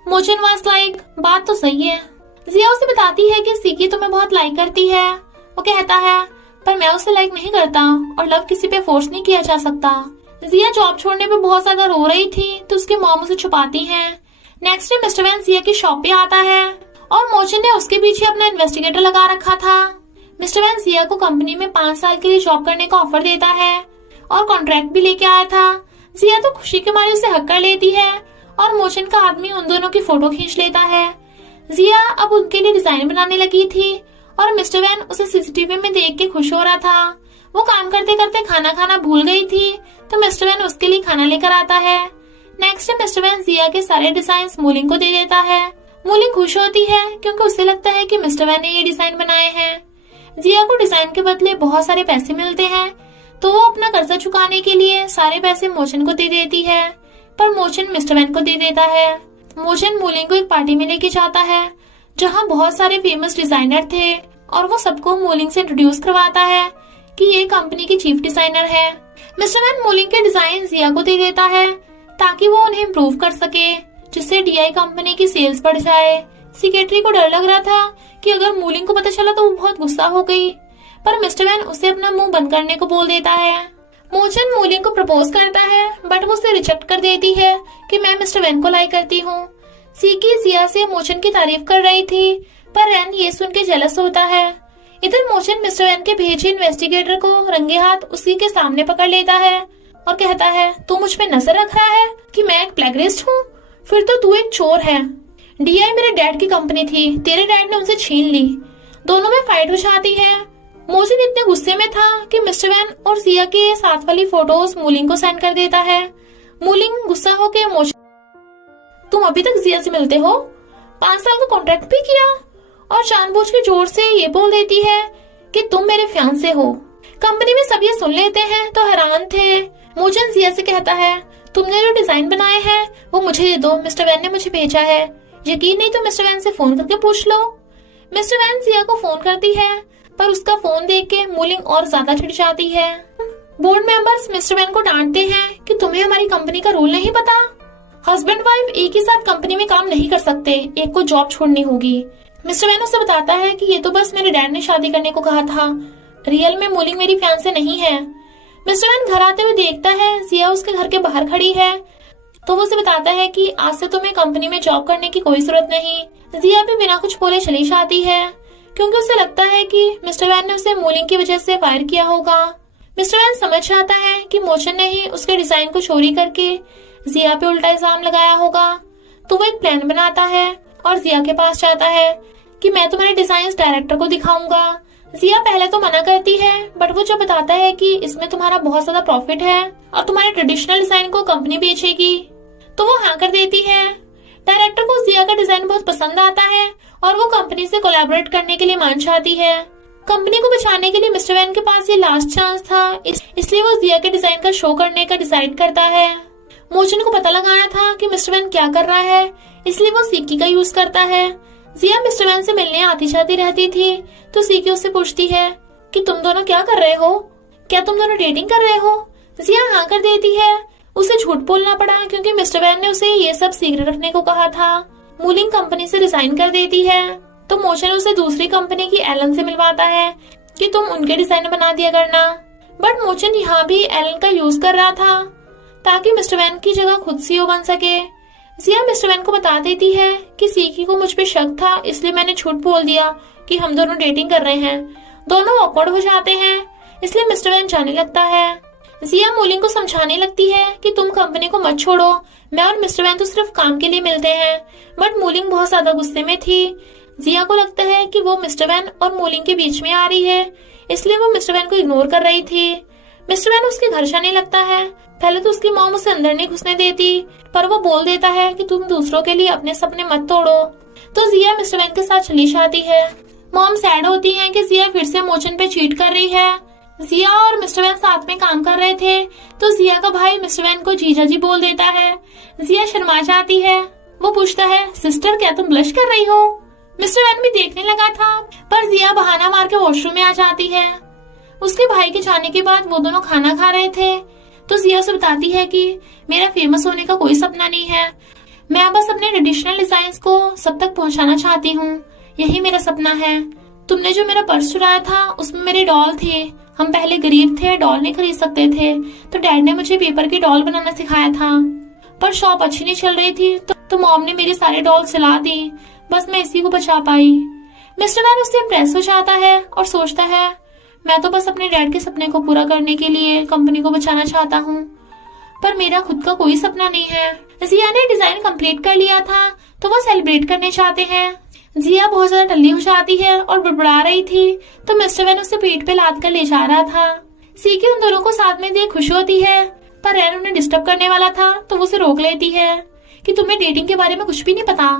मोचन वाज लाइक बात तो सही है। जिया उसे बताती है कि सीकी तुम्हें बहुत लाइक करती है। वो कहता है पर मैं उसे लाइक नहीं करता और लव किसी पे फोर्स नहीं किया जा सकता। जिया जॉब छोड़ने पे बहुत ज्यादा रो रही थी तो उसकी मॉम उसे छुपाती है। नेक्स्ट डे मिस्टर वैन जिया की शॉप पे आता है और मोचन ने उसके पीछे अपना इन्वेस्टिगेटर लगा रखा था। मिस्टर वैन जिया को कंपनी में 5 साल के लिए जॉब करने का ऑफर देता है और कॉन्ट्रैक्ट भी लेके आया था। जिया तो खुशी के मारे उसे हक कर लेती है और मोचन का आदमी उन दोनों की फोटो खींच लेता है। जिया अब उनके लिए डिजाइन बनाने लगी थी और मिस्टर वैन उसे सीसीटीवी में देख के खुश हो रहा था। वो काम करते करते खाना खाना भूल गई थी, तो मिस्टर वैन उसके लिए खाना लेकर आता है। नेक्स्ट मिस्टर वैन जिया के सारे डिजाइन मूलिंग को दे देता है। मूलिंग खुश होती है क्योंकि उसे लगता है कि मिस्टर वैन ने ये डिजाइन बनाए हैं। जिया को डिजाइन के बदले बहुत सारे पैसे मिलते हैं, तो वो अपना कर्जा चुकाने के लिए सारे पैसे मोचन को दे देती है, पर मोचन मिस्टर वैन को दे देता है। मोचन मूलिंग को एक पार्टी में लेके जाता है जहाँ बहुत सारे फेमस डिजाइनर थे और वो सबको मूलिंग से इंट्रोड्यूस करवाता है कि ये कंपनी की चीफ डिजाइनर है। मिस्टर वैन मूलिंग के डिजाइन जिया को दे देता है ताकि वो उन्हें इम्प्रूव कर सके, जिससे डीआई कंपनी की सेल्स बढ़ जाए। सेक्रेटरी को डर लग रहा था कि अगर मूलिंग को पता चला तो वो बहुत गुस्सा हो गई, पर मिस्टर वैन उसे अपना मुंह बंद करने को बोल देता है। मोचन मूलिंग को प्रपोज करता है, बट वो उसे रिजेक्ट कर देती है कि मैं मिस्टर वैन को लाइक करती हूँ। सीकी जिया से मोचन की तारीफ कर रही थी, पर रैन ये सुन के जेलस होता है। इधर मोचन मिस्टर वैन के भेजे इन्वेस्टिगेटर को रंगे हाथ उसी के सामने पकड़ लेता है और कहता है, तू मुझ पे नजर रख रहा है कि मैं एक प्लेगरिस्ट हूँ? फिर तो तू एक चोर है। डीआई मेरे डैड की कंपनी थी, तेरे डैड ने उनसे छीन ली। दोनों में फाइट हो जाती है। मोचन इतने गुस्से में था कि मिस्टर वैन और जिया के साथ वाली फोटोज मूलिंग को सेंड कर देता है। मूलिंग गुस्सा होकर मोचन, तुम अभी तक जिया से मिलते हो? 5 साल का कॉन्ट्रैक्ट भी किया, और जानबूझ के जोर से ये बोल देती है कि तुम मेरे फियांसे हो। कंपनी में सब ये सुन लेते हैं तो हैरान थे। मोचन जिया से कहता है, तुमने जो डिजाइन बनाए हैं वो मुझे दे दो, मिस्टर वैन ने मुझे भेजा है। यकीन नहीं तो मिस्टर वैन से फोन करके पूछ लो। मिस्टर वैन जिया को फोन करती है, पर उसका फोन देख के मूलिंग और ज्यादा चिढ़ जाती है। बोर्ड मेंबर्स मिस्टर वैन को डांटते हैं कि तुम्हें हमारी कंपनी का रूल नहीं पता। हस्बैंड वाइफ एक ही साथ कंपनी में काम नहीं कर सकते, एक को जॉब छोड़नी होगी। मिस्टर वैन उसे बताता है कि ये तो बस मेरे डैड ने शादी करने को कहा था, रियल में मूलिंग मेरी फियांसे नहीं है। मिस्टर वैन घर आते हुए देखता है जिया उसके घर के बाहर खड़ी है, तो वो उसे बताता है कि आज से तुम्हें कंपनी में जॉब करने की कोई जरूरत नहीं। जिया भी बिना कुछ बोले चली जाती है क्योंकि उसे लगता है कि मिस्टर वैन ने उसे मूलिंग की वजह से फायर किया होगा। मिस्टर वैन समझ जाता है कि मोचन ने ही उसके डिजाइन को चोरी करके जिया पे उल्टा इल्जाम लगाया होगा, तो वो एक प्लान बनाता है और जिया के पास जाता है कि मैं तुम्हारे डिजाइन डायरेक्टर को दिखाऊंगा। जिया पहले तो मना करती है, बट वो जब बताता है कि इसमें तुम्हारा बहुत ज्यादा प्रॉफिट है और तुम्हारे ट्रेडिशनल डिजाइन को कंपनी बेचेगी, तो वो हाँ कर देती है। डायरेक्टर को जिया का डिजाइन बहुत पसंद आता है और वो कंपनी से कोलैबोरेट करने के लिए मान जाती है। कंपनी को बचाने के लिए मिस्टर वैन के पास ये लास्ट चांस था, इसलिए वो जिया के डिजाइन का शो करने का डिसाइड करता है। मोचन को पता लगाना था कि मिस्टर वैन क्या कर रहा है, इसलिए वो सीकी का यूज करता है। जिया मिस्टर वैन से मिलने आती जाती रहती थी, तो सीकी उससे पूछती है कि तुम दोनों क्या कर रहे हो, क्या तुम दोनों डेटिंग कर रहे हो? जिया हाँ कर देती है। उसे झूठ बोलना पड़ा क्योंकि मिस्टर वैन ने उसे ये सब सीक्रेट रखने को कहा था। मूलिंग कंपनी से रिजाइन कर देती है, तो मोचन उसे दूसरी कंपनी की एलन से मिलवाता है कि तुम उनके डिजाइन बना दिया करना। बट मोचन यहाँ भी एलन का यूज कर रहा था ताकि मिस्टर वैन की जगह खुद सीईओ बन सके। जिया मिस्टर वैन को बता देती है कि सीकी को मुझ पे शक था, इसलिए मैंने झूठ बोल दिया कि हम दोनों डेटिंग कर रहे हैं। दोनों ऑकवर्ड हो जाते हैं, इसलिए मिस्टर वैन जाने लगता है। जिया मूलिंग को समझाने लगती है कि तुम कंपनी को मत छोड़ो, मैं और मिस्टर वैन तो सिर्फ काम के लिए मिलते हैं। बट मूलिंग बहुत ज्यादा गुस्से में थी। जिया को लगता है कि वो मिस्टर वैन और मूलिंग के बीच में आ रही है, इसलिए वो मिस्टर वैन को इग्नोर कर रही थी। मिस्टर वैन उसके घर जाने लगता है। पहले तो उसकी मॉम उसे अंदर नहीं घुसने देती, पर वो बोल देता है कि तुम दूसरों के लिए अपने सपने मत तोड़ो। तो जिया मिस्टर वैन के साथ चली जाती है। मॉम सैड होती है कि जिया फिर से मोचन पे चीट कर रही है। जिया और मिस्टर वैन साथ में काम कर रहे थे, तो जिया का भाई मिस्टर वैन को जीजा जी बोल देता है। जिया शर्मा जाती है। वो पूछता है, सिस्टर क्या तुम ब्लश कर रही हो? मिस्टर वैन भी देखने लगा था, पर जिया बहाना मार के वॉशरूम में आ जाती है। उसके भाई के जाने के बाद वो दोनों खाना खा रहे थे, तो जिया उसे बताती है कि मेरा फेमस होने का कोई सपना नहीं है, मैं बस अपने ट्रेडिशनल डिजाइन्स को सब तक पहुंचाना चाहती हूँ, यही मेरा सपना है। तुमने जो मेरा पर्स चुराया था उसमें मेरे डॉल थे, हम पहले गरीब थे, डॉल नहीं खरीद सकते थे, तो डैड ने मुझे पेपर की डॉल बनाना सिखाया था, पर शॉप अच्छी नहीं चल रही थी, तो मॉम ने मेरे सारे डॉल सिला दी, बस मैं इसी को बचा पाई। मिस्टर वैन उससे इम्प्रेस हो जाता है और सोचता है मैं तो बस अपने डैड के सपने को पूरा करने के लिए कंपनी को बचाना चाहता हूँ। पर मेरा खुद का कोई सपना नहीं है। जिया ने डिजाइन कंप्लीट कर लिया था तो वो सेलिब्रेट करने चाहते हैं। जिया बहुत ज्यादा टल्ली हो जाती है और बड़बड़ा रही थी तो मिस्टर वैन उसे पीठ पे लाद कर ले जा रहा था। सीकी उन दोनों को साथ में देख खुश होती है, पर रैन उन्हें डिस्टर्ब करने वाला था तो वो उसे रोक लेती है कि तुम्हें डेटिंग के बारे में कुछ भी नहीं पता।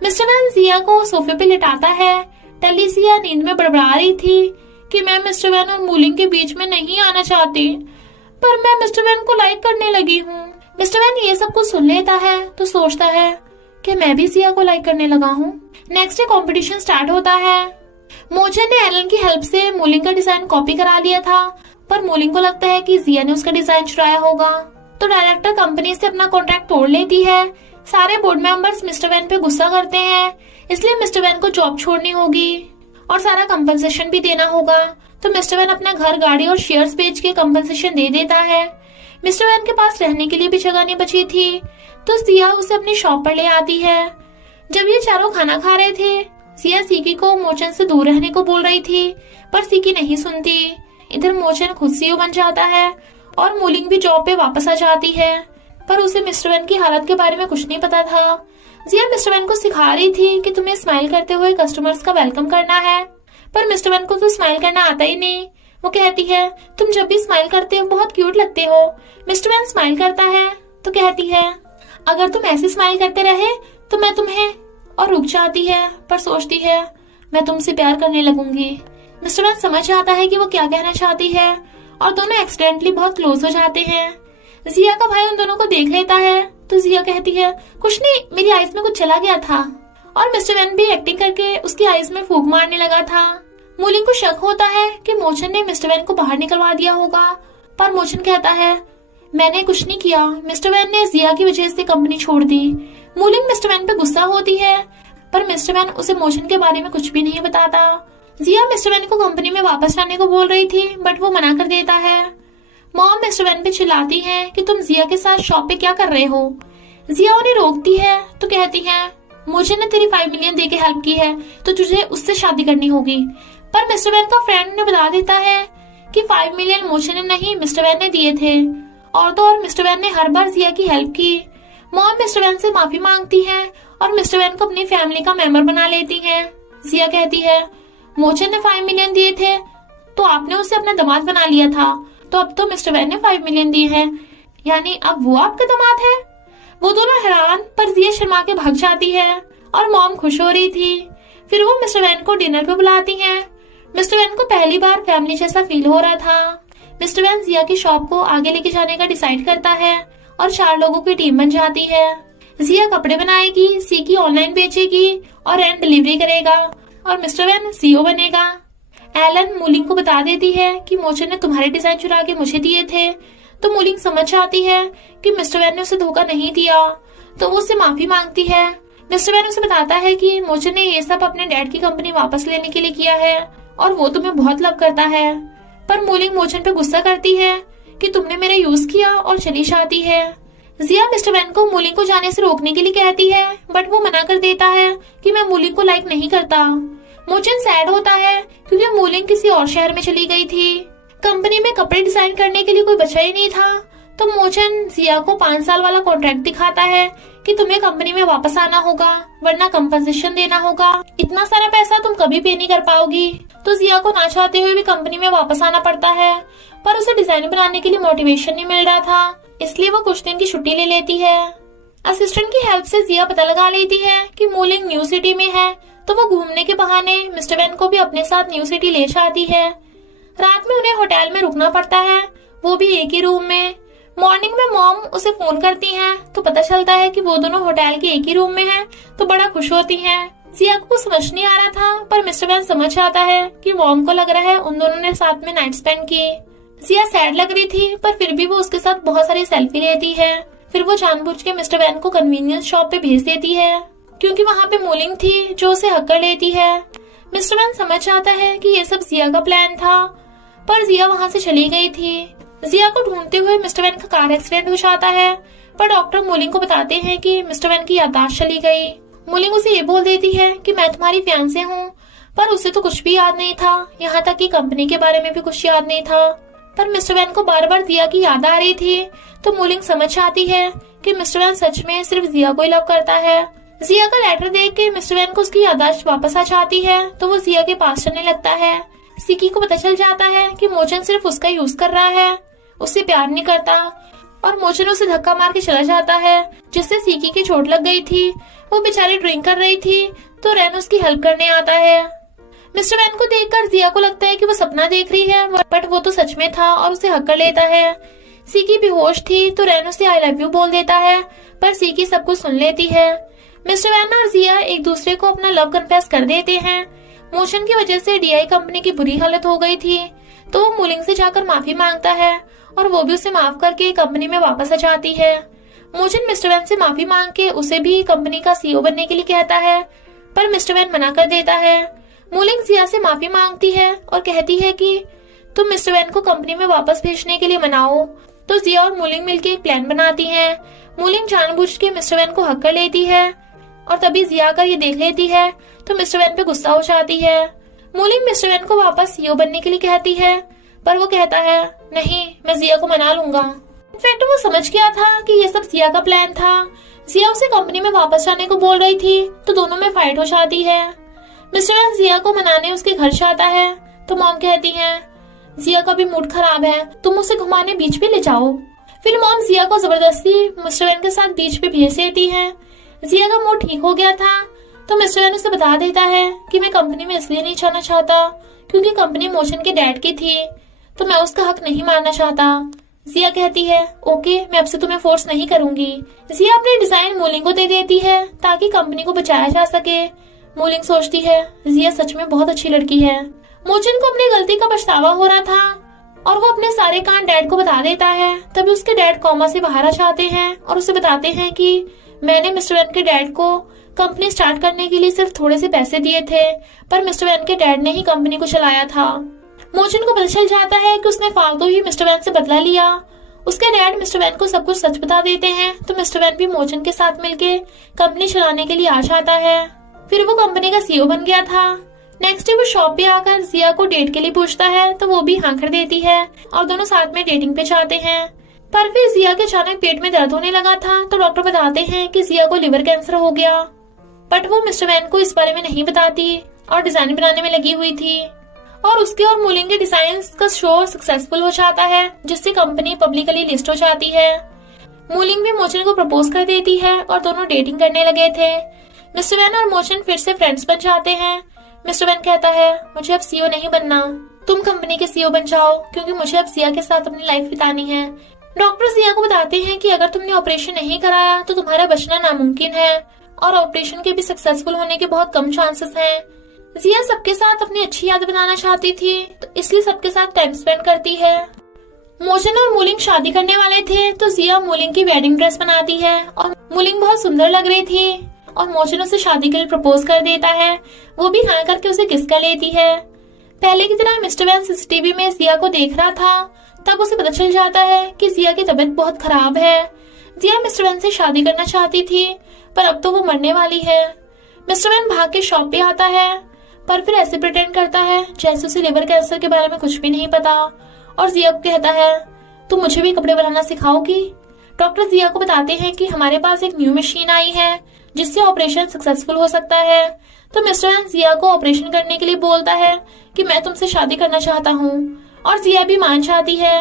मिस्टर वैन जिया को सोफे पे लिटाता है। टल्ली जिया नींद में बड़बड़ा रही थी कि मैं मिस्टर वैन और मूलिंग के बीच में नहीं आना चाहती, पर मैं मिस्टर वैन को लाइक करने लगी हूँ। मिस्टर वैन ये सब कुछ सुन लेता है तो सोचता है कि मैं भी जिया को लाइक करने लगा हूँ। नेक्स्ट डे कंपटीशन स्टार्ट होता है। मोचन ने एलन की हेल्प से मूलिंग का डिजाइन कॉपी करा लिया था, पर मूलिंग को लगता है कि जिया ने उसका डिजाइन चुराया होगा, तो डायरेक्टर कंपनी से अपना कॉन्ट्रैक्ट तोड़ लेती है। सारे बोर्ड मेंबर्स मिस्टर वैन पे गुस्सा करते हैं, इसलिए मिस्टर वैन को जॉब छोड़नी होगी और सारा कंपनसेशन भी देना होगा। तो मिस्टर वैन अपना घर, गाड़ी और शेयर्स बेच के कंपनसेशन दे देता है। मिस्टर वैन के पास रहने के लिए भी जगह नहीं बची थी, तो जिया उसे अपनी शॉप पर ले आती है। जब ये चारों खाना खा रहे थे, जिया सीकी को मोचन से दूर रहने को बोल रही थी, पर सीकी नहीं सुनती। इधर मोचन खुद सीईओ बन जाता है और मूलिंग भी जॉब पे वापस आ जाती है, पर उसे मिस्टर वैन की हालत के बारे में कुछ नहीं पता था। जिया मिस्टर वैन को सिखा रही थी कि तुम्हें स्माइल करते हुए कस्टमर्स का वेलकम करना है, पर मिस्टर वैन को तो स्माइल करना आता ही नहीं। वो कहती है तुम जब भी स्माइल करते हो बहुत क्यूट लगते हो। मिस्टर वैन स्माइल करता है तो कहती है अगर तुम ऐसे स्माइल करते रहे तो मैं तुम्हें, और रुक जाती है पर सोचती है मैं तुमसे प्यार करने लगूंगी। मिस्टर वैन समझ आता है कि वो क्या कहना चाहती है और दोनों एक्सीडेंटली बहुत क्लोज हो जाते हैं। जिया का भाई उन दोनों को देख लेता है तो जिया कहती है कुछ नहीं, मेरी आइज में कुछ चला गया था, और मिस्टर वैन भी एक्टिंग करके उसकी आइज में फूंक मारने लगा था। मूलिंग को शक होता है कि मोचन ने मिस्टर वैन को बाहर निकलवा दिया होगा, पर मोचन कहता है मैंने कुछ नहीं किया, मिस्टर वैन ने जिया की वजह से कंपनी छोड़ दी। मूलिंग मिस्टर वैन पे गुस्सा होती है, पर मिस्टर वैन उसे मोचन के बारे में कुछ भी नहीं बताता। जिया मिस्टर वैन को कंपनी में वापस लाने को बोल रही थी, बट वो मना कर देता है। मॉम मिस्टर वैन पे चिल्लाती है कि तुम जिया के साथ शॉप पे क्या कर रहे हो। जिया उन्हें रोकती है तो कहती है मोचन ने तेरी 5 मिलियन दे के हेल्प की है तो तुझे उससे शादी करनी होगी, पर मिस्टर वैन का फ्रेंड ने बता देता है कि 5 मिलियन मोचन ने नहीं मिस्टर वैन ने दिए थे, और तो और मिस्टर वैन ने हर बार जिया की हेल्प की। मॉम मिस्टर वैन से माफी मांगती है और मिस्टर वैन को अपनी फैमिली का मेंबर बना लेती है। जिया कहती है मोचन ने 5 मिलियन दिए थे तो आपने उसे अपना दामाद बना लिया था, तो अब तो मिस्टर वैन ने 5 मिलियन दिए हैं, यानी अब वो आपका दामाद है। वो दोनों हैरान, पर जिया शर्मा के भाग जाती है और मॉम खुश हो रही थी। फिर वो मिस्टर वैन को डिनर पे बुलाती हैं। मिस्टर वैन को पहली बार फैमिली जैसा फील हो रहा था। मिस्टर वैन जिया की शॉप को आगे लेके जाने का डिसाइड करता है और 4 लोगों की टीम बन जाती है। जिया कपड़े बनाएगी, सीकी ऑनलाइन बेचेगी और रैन डिलीवरी करेगा, और मिस्टर वैन सीईओ बनेगा। एलन मूलिंग को बता देती है कि मोचन ने तुम्हारे डिजाइन चुरा के मुझे दिए थे, तो मूलिंग समझ जाती है कि मिस्टर वैन ने उसे धोखा नहीं दिया, तो वो उससे माफी मांगती है। मिस्टर वैन उसे बताता है कि मोचन ने ये सब अपने डैड की कंपनी वापस लेने के लिए किया है और वो तुम्हें बहुत लव करता है, पर मूलिंग मोचन पे गुस्सा करती है कि तुमने मेरा यूज किया और चली जाती है। जिया मिस्टर वैन को मूलिंग को जाने से रोकने के लिए कहती है, बट वो मना कर देता है कि मैं मूलिंग को लाइक नहीं करता। मोचन सैड होता है क्योंकि मूलिंग किसी और शहर में चली गई थी। कंपनी में कपड़े डिजाइन करने के लिए कोई बचा ही नहीं था, तो मोचन जिया को 5 साल वाला कॉन्ट्रैक्ट दिखाता है कि तुम्हें कंपनी में वापस आना होगा वरना कंपनसेशन देना होगा, इतना सारा पैसा तुम कभी पे नहीं कर पाओगी। तो जिया को ना चाहते हुए भी कंपनी में वापस आना पड़ता है, पर उसे डिजाइन बनाने के लिए मोटिवेशन नहीं मिल रहा था, इसलिए वो कुछ दिन की छुट्टी ले लेती है। असिस्टेंट की हेल्प से जिया पता लगा लेती है कि मूलिंग न्यू सिटी में है, तो वो घूमने के बहाने मिस्टर वैन को भी अपने साथ न्यू सिटी ले जाती है। रात में उन्हें होटल में रुकना पड़ता है, वो भी एक ही रूम में। मॉर्निंग में मॉम उसे फोन करती हैं, तो पता चलता है कि वो दोनों होटल के एक ही रूम में हैं, तो बड़ा खुश होती हैं। जिया को समझ नहीं आ रहा था, पर मिस्टर वैन समझ आता है कि मॉम को लग रहा है उन दोनों ने साथ में नाइट स्पेंड की। जिया सैड लग रही थी, पर फिर भी वो उसके साथ बहुत सारी सेल्फी लेती है। फिर वो जानबूझ के मिस्टर वैन को कन्वीनियंस शॉप पे भेज देती है, क्योंकि वहाँ पे मूलिंग थी जो उसे हक कर लेती है। मिस्टर वैन समझ आता है कि ये सब जिया का प्लान था, पर जिया वहाँ से चली गई थी। जिया को ढूंढते हुए मिस्टर वैन का कार एक्सीडेंट हो जाता है, पर डॉक्टर मूलिंग को बताते हैं कि मिस्टर वैन की याददाश्त चली गई। मूलिंग उसे ये बोल देती है कि मैं तुम्हारी फियांसे हूँ, पर उसे तो कुछ भी याद नहीं था, यहाँ तक कि कंपनी के बारे में भी कुछ याद नहीं था। पर मिस्टर वैन को बार बार जिया की याद आ रही थी। तो मूलिंग समझ आती है कि मिस्टर वैन सच में सिर्फ जिया को ही लव करता है। जिया का लेटर देख के मिस्टर वैन को उसकी याददाश्त वापस आ जाती है, तो वो जिया के पास चलने लगता है। सीकी को पता चल जाता है कि मोचन सिर्फ उसका यूज कर रहा है, उससे प्यार नहीं करता, और मोचन उसे धक्का मार के चला जाता है, जिससे सीकी की चोट लग गई थी। वो बेचारी ड्रिंक कर रही थी, तो रैन उसकी हेल्प करने आता है। मिस्टर वैन को देखकर जिया को लगता है कि वो सपना देख रही है, बट वो तो सच में था और उसे हक कर लेता है। सीकी बेहोश थी, तो रैन उसे आई लव यू बोल देता है, पर सीकी सब कुछ सुन लेती है। मिस्टर वैन और जिया एक दूसरे को अपना लव कन्फेस कर देते हैं। मोशन की वजह से डीआई कंपनी की बुरी हालत हो गई थी, तो वो मूलिंग से जाकर माफी मांगता है और वो भी उसे माफ करके कंपनी में वापस आ जाती है। मोशन मिस्टर वैन से माफी मांग के उसे भी कंपनी का सीईओ बनने के लिए कहता है, पर मिस्टर वैन मना कर देता है। मूलिंग जिया से माफी मांगती है और कहती है कि तुम मिस्टर वैन को कंपनी में वापस भेजने के लिए मनाओ। तो जिया और मूलिंग मिलकर एक प्लान बनाती हैं। मूलिंग जानबूझ के मिस्टर वैन को हक कर लेती है और तभी जिया कर ये देख लेती है, तो मिस्टर वैन पे गुस्सा हो जाती है। मूलिंग मिस्टर वैन को वापस सीईओ बनने के लिए कहती है, पर वो कहता है नहीं, मैं जिया को मना लूंगा। इनफैक्ट वो समझ गया था कि ये सब जिया का प्लान था। जिया उसे कंपनी में वापस जाने को बोल रही थी, तो दोनों में फाइट हो जाती है। मिस्टर वैन जिया को मनाने उसके घर जाता है, तो मॉम कहती है जिया का भी मूड खराब है, तुम उसे घुमाने बीच पे ले जाओ। फिर मॉम जिया को जबरदस्ती मिस्टर वैन के साथ बीच पे भेज देती है। जिया का मूड ठीक हो गया था, तो मिस्टर वैन उसे बता देता है कि मैं कंपनी में इसलिए नहीं जाना चाहता क्योंकि कंपनी मोशन के डैड की थी, तो मैं उसका हक नहीं मारना चाहता। जिया कहती है ओके, मैं अब से तुम्हें फोर्स नहीं करूंगी। जिया अपने डिजाइन मूलिंग को दे देती है ताकि कंपनी को बचाया जा सके। मूलिंग सोचती है जिया सच में बहुत अच्छी लड़की है। मोचन को अपनी गलती का पछतावा हो रहा था और वो अपने सारे कांड डैड को बता देता है। तभी उसके डैड कोमा से बाहर आ जाते हैं और उसे बताते हैं कि मैंने मिस्टर वैन के डैड को कंपनी स्टार्ट करने के लिए सिर्फ थोड़े से पैसे दिए थे, पर मिस्टर वैन के डैड ने ही कंपनी को चलाया था। मोचन को पता चल जाता है कि उसने फालतू ही मिस्टर वैन से बदला लिया। उसके डैड मिस्टर वैन को सब कुछ सच बता देते हैं, तो मिस्टर वैन भी मोचन के साथ मिलके कंपनी चलाने के लिए आ जाता है। फिर वो कंपनी का सीईओ बन गया था। नेक्स्ट डे वो शॉप पे आकर जिया को डेट के लिए पूछता है, तो वो भी हाँ कर देती है और दोनों साथ में डेटिंग पे जाते हैं। पर फिर जिया के अचानक पेट में दर्द होने लगा था, तो डॉक्टर बताते हैं कि जिया को लिवर कैंसर हो गया, बट वो मिस्टर वैन को इस बारे में नहीं बताती और डिजाइन बनाने में लगी हुई थी। और उसके और मूलिंग के डिजाइन का शो सक्सेसफुल हो जाता है, जिससे कंपनी पब्लिकली लिस्ट हो जाती है। मूलिंग भी मोचन को प्रपोज कर देती है और दोनों डेटिंग करने लगे थे। मिस्टर वैन और मोचन फिर से फ्रेंड्स बन जाते हैं। मिस्टर वैन कहता है मुझे अब सीईओ नहीं बनना, तुम कंपनी के सीईओ बन जाओ क्योंकि मुझे अब जिया के साथ अपनी लाइफ बितानी है। डॉक्टर जिया को बताते हैं कि अगर तुमने ऑपरेशन नहीं कराया तो तुम्हारा बचना नामुमकिन है और ऑपरेशन के भी सक्सेसफुल होने के बहुत कम चांसेस हैं। जिया सबके साथ अपनी अच्छी याद बनाना चाहती थी, तो इसलिए सबके साथ टाइम स्पेंड करती है। मोचन और मूलिंग शादी करने वाले थे, तो जिया मूलिंग की वेडिंग ड्रेस बनाती है और मूलिंग बहुत सुंदर लग रही थी और मोचन उसे शादी के लिए प्रपोज कर देता है। वो भी हाँ करके उसे किस कर लेती है। पहले की तरह मिस्टर वैन सीसीटीवी में जिया को देख रहा था, तब उसे पता चल जाता है कि जिया की तबीयत बहुत खराब है। जिया मिस्टर वैन से शादी करना चाहती थी, पर अब तो वो मरने वाली है। मिस्टर वैन भाग के शॉप पे आता है, पर फिर ऐसे प्रिटेंड करता है जैसे उसे लिवर कैंसर के बारे में कुछ भी नहीं पता और जिया को कहता है तुम मुझे भी कपड़े बनाना सिखाओगी। डॉक्टर जिया को बताते हैं कि हमारे पास एक न्यू मशीन आई है जिससे ऑपरेशन सक्सेसफुल हो सकता है। तो मिस्टर वैन जिया को ऑपरेशन करने के लिए बोलता है कि मैं तुमसे शादी करना चाहता हूँ और जिया भी मान जाती है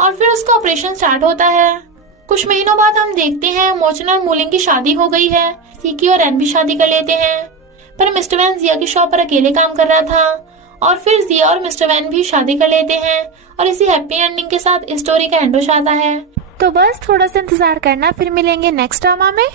और फिर उसका ऑपरेशन स्टार्ट होता है। कुछ महीनों बाद हम देखते हैं मोचन और मूलिंग की शादी हो गई है। सीकी और रैन भी शादी कर लेते हैं, पर मिस्टर वैन जिया की शॉप पर अकेले काम कर रहा था और फिर जिया और मिस्टर वैन भी शादी कर लेते हैं और इसी हैप्पी एंडिंग के साथ स्टोरी का एंड हो जाता है। तो बस थोड़ा सा इंतजार करना, फिर मिलेंगे नेक्स्ट ड्रामा में।